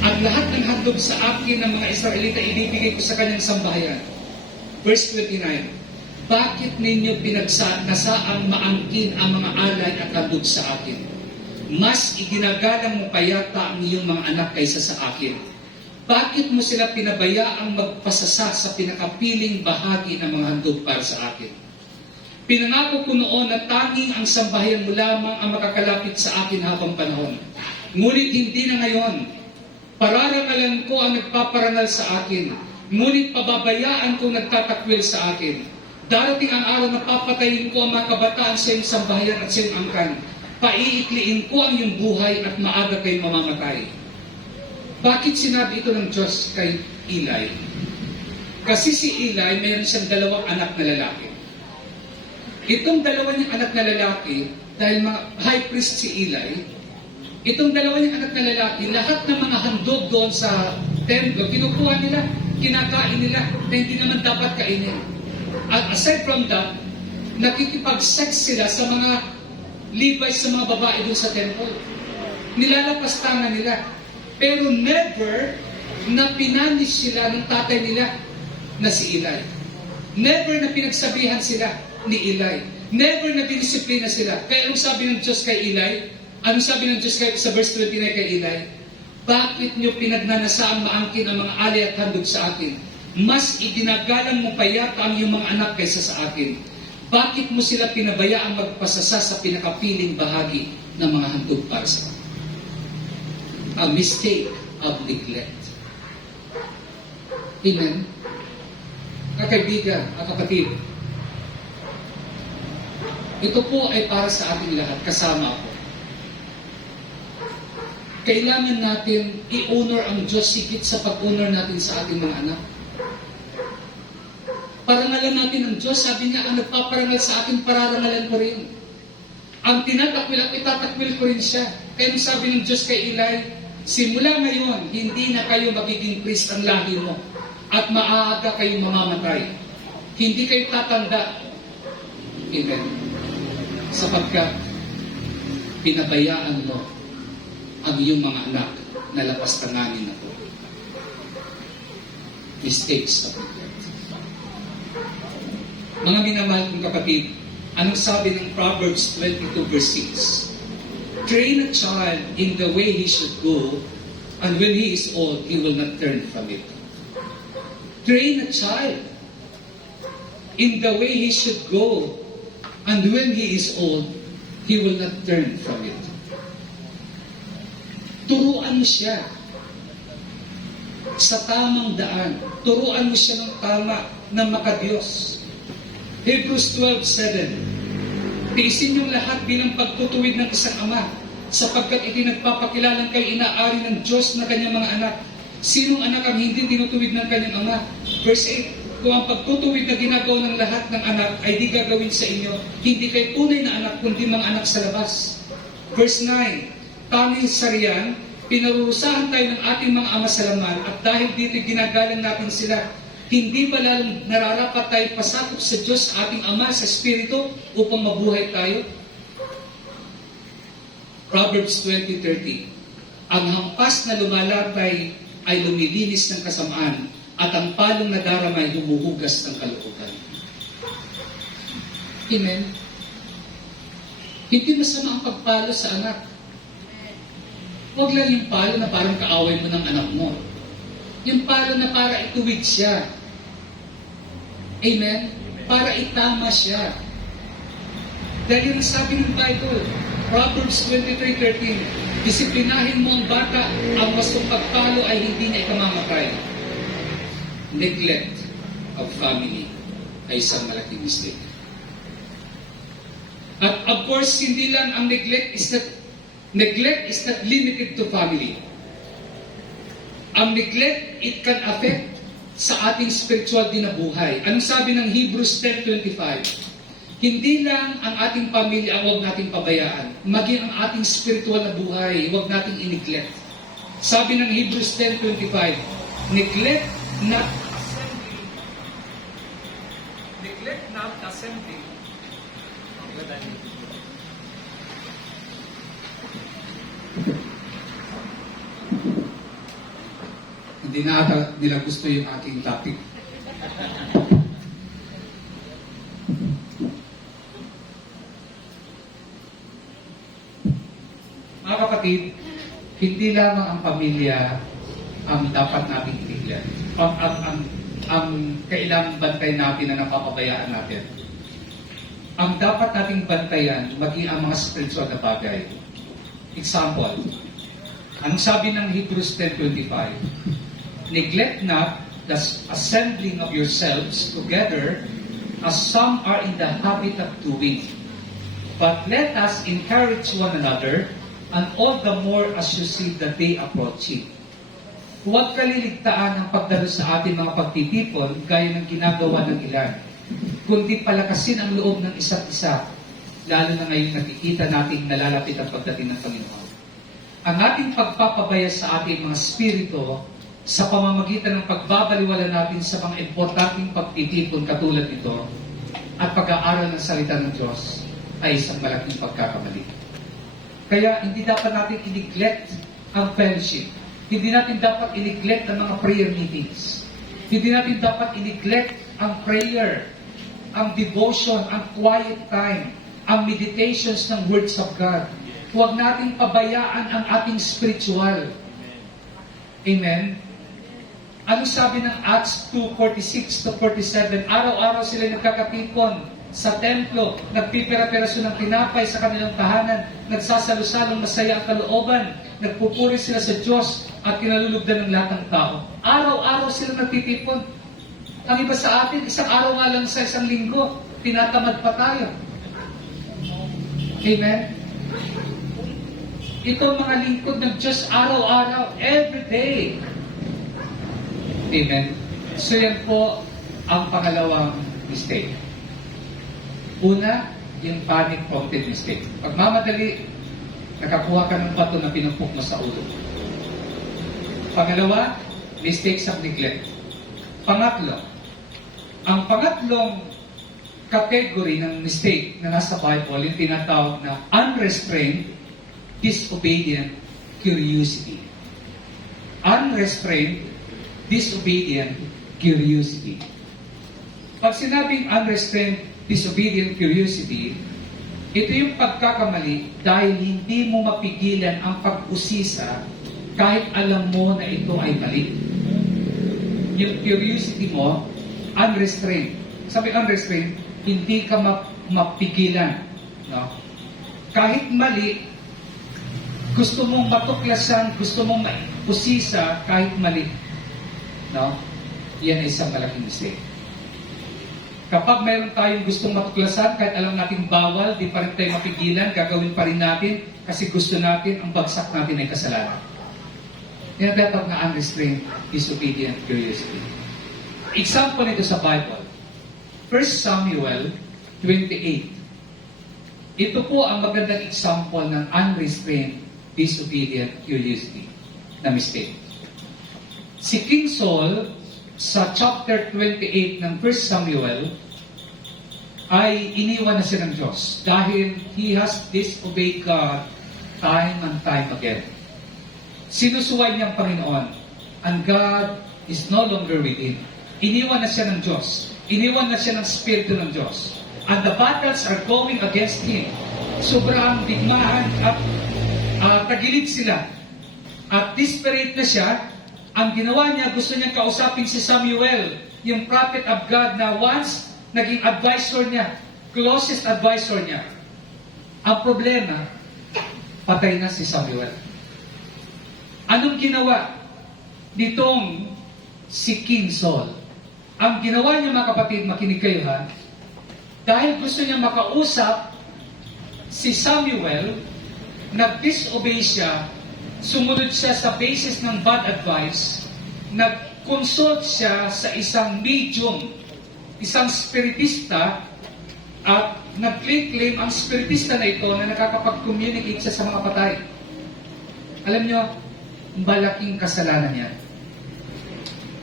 At lahat ng handog sa akin ng mga Israelita ibibigay ko sa kanyang sambahayan. Verse 29, bakit ninyo nasaang maangkin ang mga alay at handog sa akin? Mas iginagalang mo pa yata ang iyong mga anak kaysa sa akin. Bakit mo sila pinabayaang magpasasa sa pinakapiling bahagi ng mga handog para sa akin? Pinangako ko noon na tanging ang sambahayan mo lamang ang makakalapit sa akin habang panahon. Ngunit hindi na ngayon. Pararangalan ko ang nagpaparangal sa akin, ngunit pababayaan kong nagtatakwil sa akin. Darating ang araw na papatayin ko ang mga kabataan sa iyong sambahayan at sa iyong angkan. Paiikliin ko ang iyong buhay at maaga kayo mamamatay. Bakit sinabi ito ng Diyos kay Eli? Kasi si Eli, mayroon siyang dalawang anak na lalaki. Itong dalawa niyang anak na lalaki, dahil mga high priest si Eli, itong dalawa niyang anak na lalaki, lahat ng mga handog doon sa templo, kinukuha nila, kinakain nila, na hindi naman dapat kainin. At aside from that, nakikipag-sex sila sa mga Levites, sa mga babae doon sa temple. Nilalapastangan nila. Pero never na pinanish sila ng tatay nila na si Eli. Never na pinagsabihan sila ni Eli. Never na dinisiplina sila. Kaya anong sabi ng Diyos kay Eli? Anong sabi ng Diyos sa verse 29 kay Eli? Bakit niyo pinagnanasaang maangkin ang mga alay at handog sa akin? Mas iginagalang mo pa yata ang iyong mga anak kaysa sa akin. Bakit mo sila pinabayaang magpasasa sa pinakapiling bahagi ng mga handog para sa akin? A mistake of neglect. Amen? Kaibigan at kapatid, ito po ay para sa ating lahat, kasama ako. Kailangan natin i-honor ang Diyos higit sa pag-honor natin sa ating mga anak. Parangalan natin ang Diyos. Sabi nga, ang nagpaparangal sa akin, pararangalan ko rin. Ang tinatakwil at itatakwil ko rin siya. Kaya sabi ng Diyos kay Eli, simula ngayon, hindi na kayo magiging priest ang lahi mo at maaga kayo mamamatay. Hindi kayo tatanda. Amen. Sapagkat pinabayaan mo ang iyong mga anak na lapastanganin ako. mistakes of neglect. Mga minamahal kong kapatid, anong sabi ng Proverbs 22 verse 6? Train a child in the way he should go, and when he is old, he will not turn from it. Train a child in the way he should go, and when he is old, he will not turn from it. Turuan mo siya sa tamang daan. Turuan mo siya ng tama na makadiyos. Hebrews 12:7. Tiisin niyong lahat bilang pagtutuwid ng isang ama, sapagkat iti nagpapakilalang kayo inaari ng Diyos na kanyang mga anak. Sinong anak ang hindi tinutuwid ng kanyang ama? Verse 8. Kung ang pagtutuwid na ginagawa ng lahat ng anak ay di gagawin sa inyo, hindi kayo tunay na anak, kundi mga anak sa labas. Verse 9. Tanging sa riyan, pinarurusahan tayo ng ating mga ama sa laman, at dahil dito ginagalang natin sila, hindi ba lalong nararapat tayo pasakop sa Diyos ating Ama sa Espiritu upang mabuhay tayo? Proverbs 20:30. Ang hampas na lumalatay ay lumilinis ng kasamaan, at ang palong na daramay humuhugas ng kalooban. Amen? Hindi masama ang pagpalo sa anak. Huwag lang yung palo na parang kaaway mo ng anak mo. Yung palo na para ituwid siya. Amen? Para itama siya. Dahil yung sabi ng Bible, Proverbs 23:13, disiplinahin mo ang bata, ang wastong pagpalo ay hindi niya ikamamatay. Neglect of family ay isang malaking mistake. At of course, hindi lang ang neglect is not limited to family. Ang neglect, it can affect sa ating spiritual din na buhay. Anong sabi ng Hebrews 10:25? Hindi lang ang ating pamilya ang huwag nating pabayaan, maging ang ating spiritual na buhay, huwag nating i-neglect. Sabi ng Hebrews 10:25, neglect not assembling. Neglect not assembling. Hindi na ata nila gusto yung aking topic. Mga kapatid, hindi lamang ang pamilya ang dapat nating tignan. Ang kailangang bantay natin na napapabayaan natin. Ang dapat nating bantayan, maging ang mga spiritual na bagay. Example, ang sabi ng Hebrews 10:25, neglect not the assembling of yourselves together as some are in the habit of doing. But let us encourage one another, and all the more as you see the day approaching. Huwag kaliligtaan ang pagdalo sa ating mga pagtitipon gaya ng ginagawa ng ilan, kundi palakasin ang loob ng isa't isa, lalo na ngayong nakikita nating nalalapit ang pagdating ng Panginoon. Ang ating pagpapabaya sa ating mga spirito sa pamamagitan ng pagbabaliwala natin sa mga importanteng pagtitipon katulad nito at pag-aaral ng salita ng Diyos ay isang malaking pagkakamali. Kaya hindi dapat natin i-neglect ang fellowship. Hindi natin dapat i-neglect ang mga prayer meetings. Hindi natin dapat i-neglect ang prayer, ang devotion, ang quiet time, ang meditations ng words of God. Huwag natin pabayaan ang ating spiritual. Amen? Ano sabi ng Acts 2:46-47? Araw-araw sila nagkakatipon sa templo, nagpipera-peraso ng tinapay sa kanilang tahanan, nagsasalo-salong masaya ang kalooban, nagpupuri sila sa Diyos at kinalulugdan ng lahat ng tao. Araw-araw sila nagtitipon. Ang iba sa atin, isang araw nga lang sa isang linggo, tinatamad pa tayo. Amen? Ito ang mga lingkod ng Diyos araw-araw, every day. Amen? So yan po ang pangalawang mistake. Una, yung panic-prompted mistake. Pagmamadali, nakakuha ka ng bato na pinumpok mo sa ulo. Pangalawa, mistakes of neglect. Pangatlo, ang pangatlong category ng mistake na nasa Bible, yung tinatawag na unrestrained, disobedient curiosity. Unrestrained, disobedient curiosity. Pag sinabing unrestrained, disobedient curiosity, ito yung pagkakamali dahil hindi mo mapigilan ang pag-usisa kahit alam mo na ito ay mali. Yung curiosity mo, unrestrained. Sabi unrestrained, hindi ka mapigilan. No? Kahit mali, gusto mong matuklasan, gusto mong mausisa kahit mali. No? Yan ay isang malaking mistake. Kapag mayroon tayong gustong matuklasan, kahit alam natin bawal, di pa rin tayo mapigilan, gagawin pa rin natin kasi gusto natin, ang bagsak natin ay kasalanan. Yan dapat na unrestrained, disobedient curiosity. Example nito sa Bible, 1 Samuel 28. Ito po ang magandang example ng unrestrained, disobedient curiosity na mistake. Si King Saul, sa chapter 28 ng 1 Samuel, ay iniwan na siya ng Diyos dahil he has disobeyed God time and time again. Sinusuway niya ang Panginoon, and God is no longer with him. Iniwan na siya ng Diyos. Iniwan na siya ng Espiritu ng Diyos. And the battles are going against him. Sobrang digmaan at tagilid sila. At desperate na siya. Ang ginawa niya, gusto niyang kausapin si Samuel, yung prophet of God na once naging advisor niya, closest advisor niya. Ang problema, patay na si Samuel. Anong ginawa nitong si King Saul? Ang ginawa niya, mga kapatid, makinig kayo ha, dahil gusto niya makausap si Samuel, nag-disobey siya, sumunod siya sa basis ng bad advice, nag-consult siya sa isang medium, isang spiritista, at nag-claim ang spiritista na ito na nakakapag-communicate siya sa mga patay. Alam nyo, malaking kasalanan yan.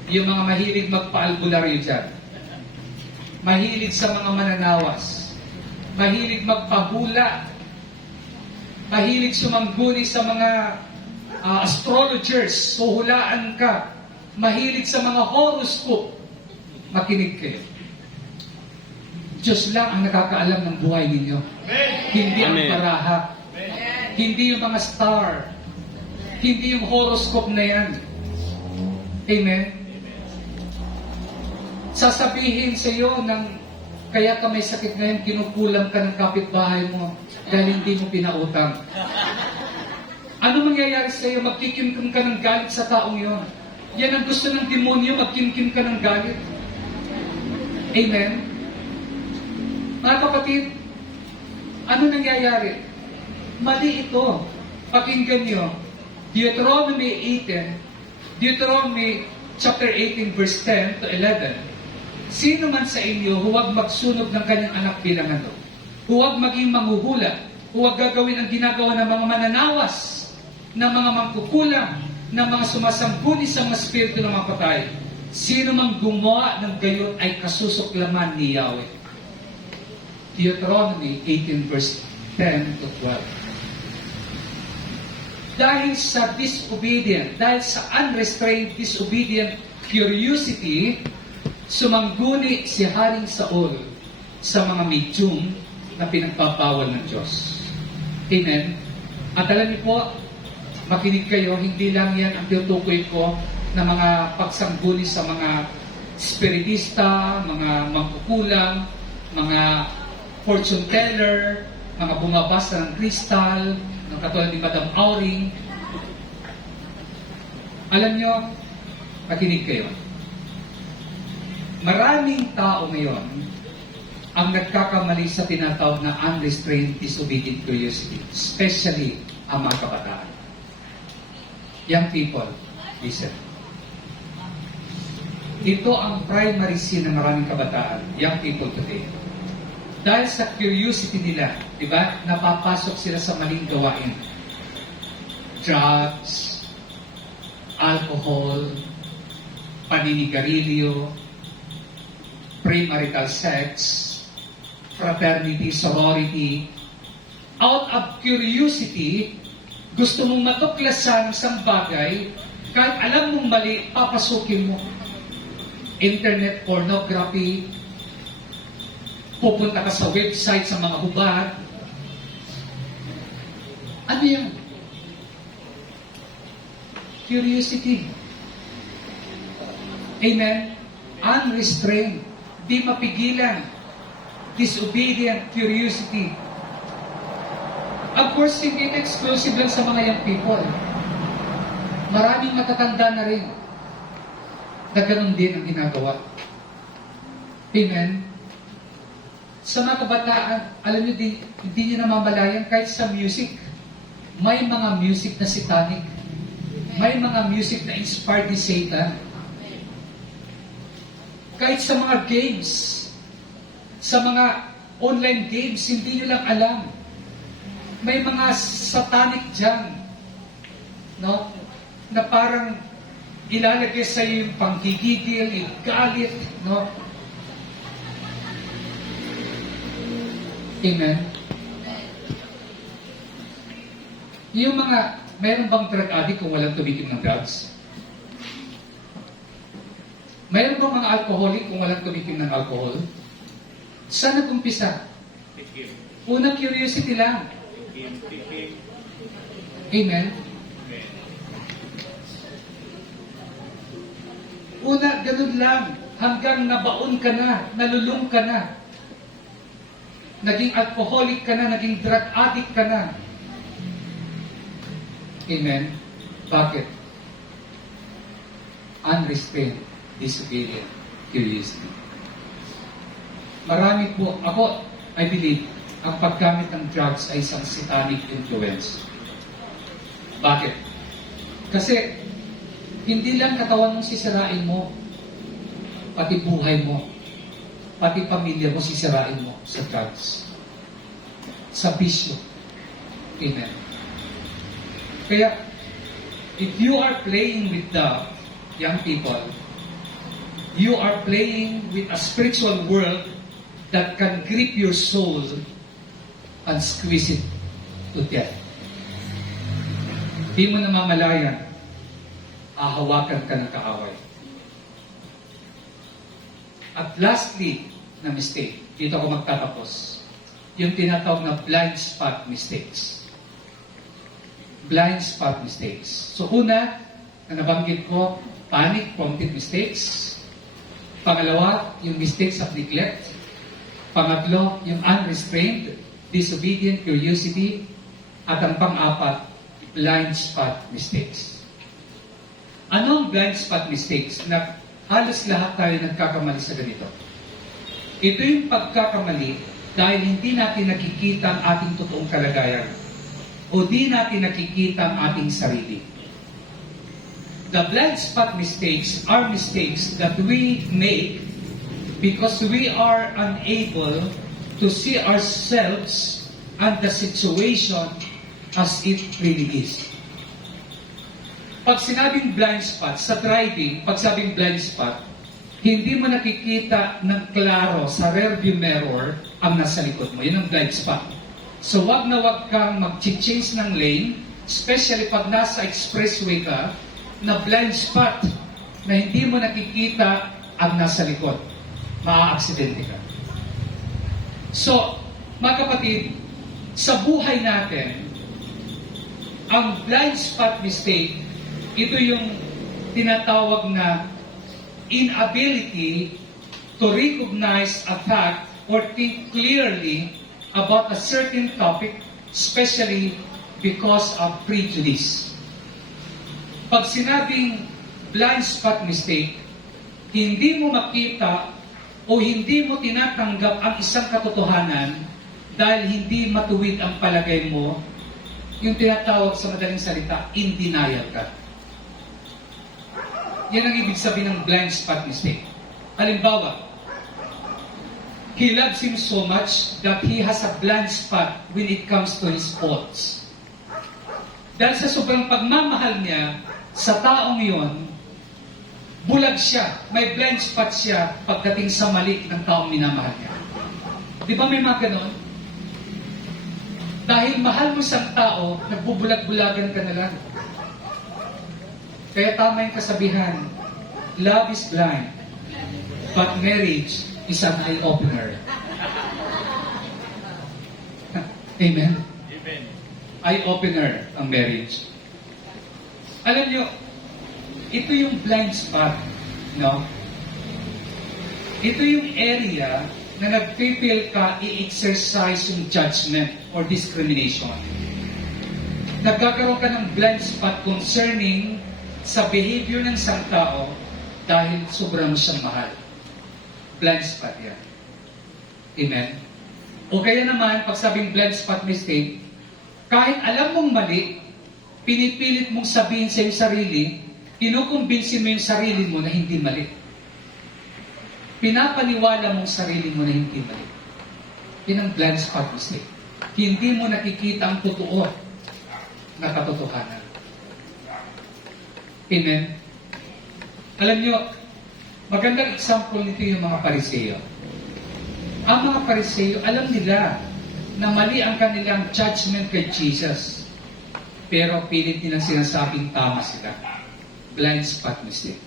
Yung mga mahilig magpa-albularyo dyan, mahilig sa mga mananawas, mahilig magpahula, mahilig sumangguni sa mga astrologers, huhulaan ka, mahilig sa mga horoscope, makinig kayo. Diyos lang ang nakakaalam ng buhay ninyo. Hindi ang paraha. Hindi yung mga star. Hindi yung horoscope na yan. Amen? Sasabihin sa iyo ng kaya ka may sakit ngayon, kinukulang ka ng kapitbahay mo dahil hindi mo pinautang. Ano mangyayari sa iyo? Magkikimkim ka ng galit sa taong yon. Yan ang gusto ng demonyo, magkimkim ka ng galit. Amen? Mga kapatid, ano nangyayari? Mali ito. Pakinggan nyo. Deuteronomy 18, Deuteronomy chapter 18 verse 10 to 11. Sino man sa inyo huwag magsunog ng kanyang anak bilang ano? Huwag maging manghuhula. Huwag gagawin ang ginagawa ng mga mananawas, ng mga mangkukulam, ng mga sumasangguni sa mga spirito ng mga patay. Sino mang gumawa ng gayon ay kasusuklaman ni Yahweh. Deuteronomy 18 verse 10 to 12. Dahil sa disobedient, dahil sa unrestrained disobedient curiosity, sumangguni si Haring Saul sa mga medium na pinagbabawal ng Diyos. Amen? At alam niyo po, makinig kayo, hindi lang yan ang tinutukoy ko na mga pagsangguni sa mga spiritista, mga mangkukulang, mga fortune teller, mga bumabasa ng kristal, ng katulad ni Madam Auring. Alam nyo, makinig kayo. Maraming tao ngayon ang nagkakamali sa tinatawag na unrestrained disobedient curiosity, especially ang mga kabataan. Young people, listen. Ito ang primary sin ng maraming kabataan, young people today. Dahil sa curiosity nila, di ba, napapasok sila sa maling gawain. Drugs, alcohol, paninigarilyo, premarital sex, fraternity, sorority. Out of curiosity, gusto mong matuklasan ng isang bagay, kahit alam mong mali, papasukin mo. internet pornography, pupunta ka sa website sa mga hubad. Ano yan? Curiosity. Amen? Unrestrained. Di mapigilan. Disobedient curiosity. Of course, hindi ito exclusive lang sa mga young people. Maraming matatanda na rin na ganun din ang ginagawa. Amen? Sa mga kabataan, alam niyo, hindi niyo namamalayan kahit sa music. May mga music na satanic. May mga music na inspired ni Satan. Kahit sa mga games, sa mga online games, hindi niyo lang alam. May mga satanic dyan, no? Na parang ilalagay sa iyo yung panggigigil, yung galit, no? Amen? Yung mga, mayroon bang drug addict kung walang tumikim ng drugs? Mayroon bang mga alcoholic kung walang tumikim ng alcohol? Saan nag-umpisa? Unang curiosity lang. Amen? Una, ganun lang. Hanggang nabaon ka na, nalulung ka na. Naging alcoholic ka na, naging drug addict ka na. Amen? Bakit? Unrestrained, disobedient, curiosity. Marami po, ako, I believe, ang paggamit ng drugs ay isang satanic influence. Bakit? Kasi, hindi lang katawan mo sisirain mo, pati buhay mo, pati pamilya mo sisirain mo sa drugs. Sa bisyo. Amen. Kaya, if you are playing with the young people, you are playing with a spiritual world that can grip your soul and squeeze it to death. Di mo namamalayan, ahawakan ka ng kaaway. At lastly, na mistake, dito ako magtatapos, yung tinatawag na blind spot mistakes. Blind spot mistakes. So una, na nabanggit ko, panic-prompted mistakes. Pangalawa, yung mistakes of neglect. Pangatlo, yung unrestrained, disobedient curiosity. At ang pang-apat, blind spot mistakes. Ano ang blind spot mistakes? Na halos lahat tayo nagkakamali sa ganito. Ito yung pagkakamali dahil hindi natin nakikita ang ating totoong kalagayan o di natin nakikita ang ating sarili. The blind spot mistakes are mistakes that we make because we are unable to see ourselves and the situation as it really is. Pag sinabing blind spot, sa driving, pag sabing blind spot, hindi mo nakikita ng klaro sa rearview mirror ang nasa likod mo. Yun ang blind spot. So wag na wag kang mag-change ng lane, especially pag nasa expressway ka, na blind spot na hindi mo nakikita ang nasa likod. Maa-aksidente ka. So, mga kapatid, sa buhay natin, ang blind spot mistake, ito yung tinatawag na inability to recognize a fact or think clearly about a certain topic, especially because of prejudice. Pag sinabing blind spot mistake, hindi mo makita o hindi mo tinatanggap ang isang katotohanan dahil hindi matuwid ang palagay mo, yung tinatawag sa madaling salita, in denial ka. Yan ang ibig sabihin ng blind spot mistake. Halimbawa, he loves him so much that he has a blind spot when it comes to his faults. Dahil sa sobrang pagmamahal niya sa taong yon, bulag siya, may blind spot siya pagdating sa mali ng taong minamahal niya. Di ba may mga ganon? Dahil mahal mo isang tao, nagbubulag-bulagan ka na lang. Kaya tama yung kasabihan, love is blind, But marriage is an eye-opener. Amen? Amen. Eye-opener ang marriage. Alam nyo, ito yung blind spot, no? Ito yung area na nag-feel ka i-exercise yung judgment or discrimination. Nagkakaroon ka ng blind spot concerning sa behavior ng isang tao dahil sobrang siyang mahal. Blind spot yan. Amen? O kaya naman, pag sabing blind spot mistake, kahit alam mong mali, pinipilit mong sabihin sa iyong sarili, kinukumbinsin mo yung sarili mo na hindi mali. Pinapaniwala mong sarili mo na hindi mali. Yan ang blind spot mistake. Hindi mo nakikita ang totoo na katotohanan. Amen? Alam nyo, magandang example nito yung mga Pariseo. Ang mga Pariseo, alam nila na mali ang kanilang judgment kay Jesus. Pero pilit nilang sinasabing tama sila. Blind spot mistake.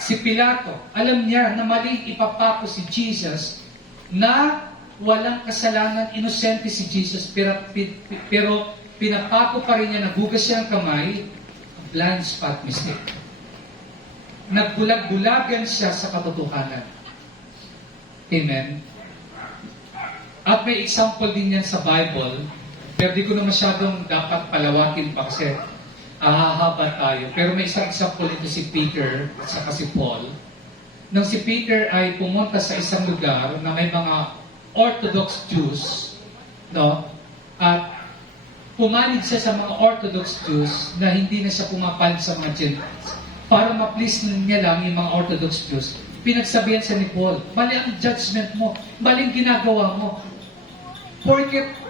Si Pilato, alam niya na mali ipapako si Jesus na walang kasalanan, inosente si Jesus, pero pinapako pa rin niya, nagugas siya ng kamay, blind spot mistake. Nagbulag-bulagan siya sa katotohanan. Amen? At may example din yan sa Bible, pero di ko na masyadong dapat palawakin pa kasi ahahaba tayo. Pero may isang example ito si Peter at saka si Paul. Nang si Peter ay pumunta sa isang lugar na may mga Orthodox Jews, no? At pumanig siya sa mga Orthodox Jews na hindi na siya pumapalit sa mga Gentiles. Para ma-please niya lang yung mga Orthodox Jews, pinagsabihan siya ni Paul, mali ang judgment mo, maling ginagawa mo. Porket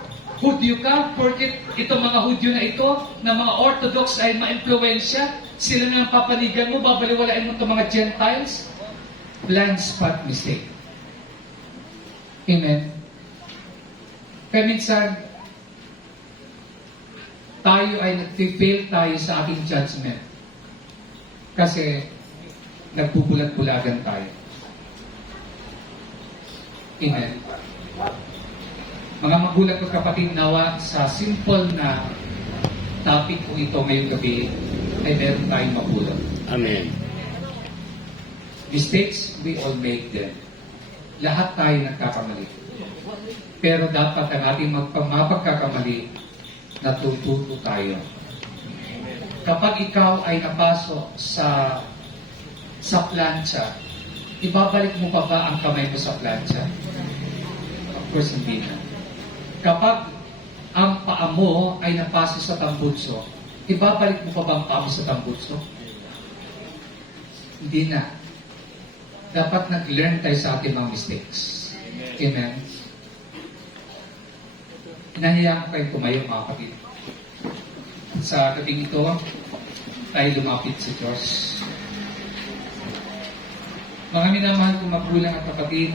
Hudyo ka, porket itong mga Hudyo na ito, na mga Orthodox ay ma-impluensya, sila na ang papanigan mo, babaliwalain mo itong mga Gentiles. Blind spot mistake. Amen? Kaya minsan, tayo ay nag-fail tayo sa ating judgment. Kasi, nagbubulag-bulagan tayo. Amen? Mga magulang ko kapatid, nawa sa simple na topic ko ito ngayong gabi ay meron tayong magulang. Amen. Mistakes, we all make them. Lahat tayo nagkakamali. Pero dapat ang ating mapagkakamali, natututo tayo. Kapag ikaw ay napasok sa plancha, ibabalik mo pa ba ang kamay mo sa plancha? Of course, hindi na. Kapag ang paa mo ay napasok sa tambutso, ibabalik mo pa ba ang paa mo sa tambutso? Hindi na. Dapat nag-learn tayo sa ating mga mistakes. Amen? Hinahiyaan ko kayong tumayo, mga kapatid. Sa gabing ito, tayo lumapit sa Diyos. Mga minamahal kong magulang at kapatid,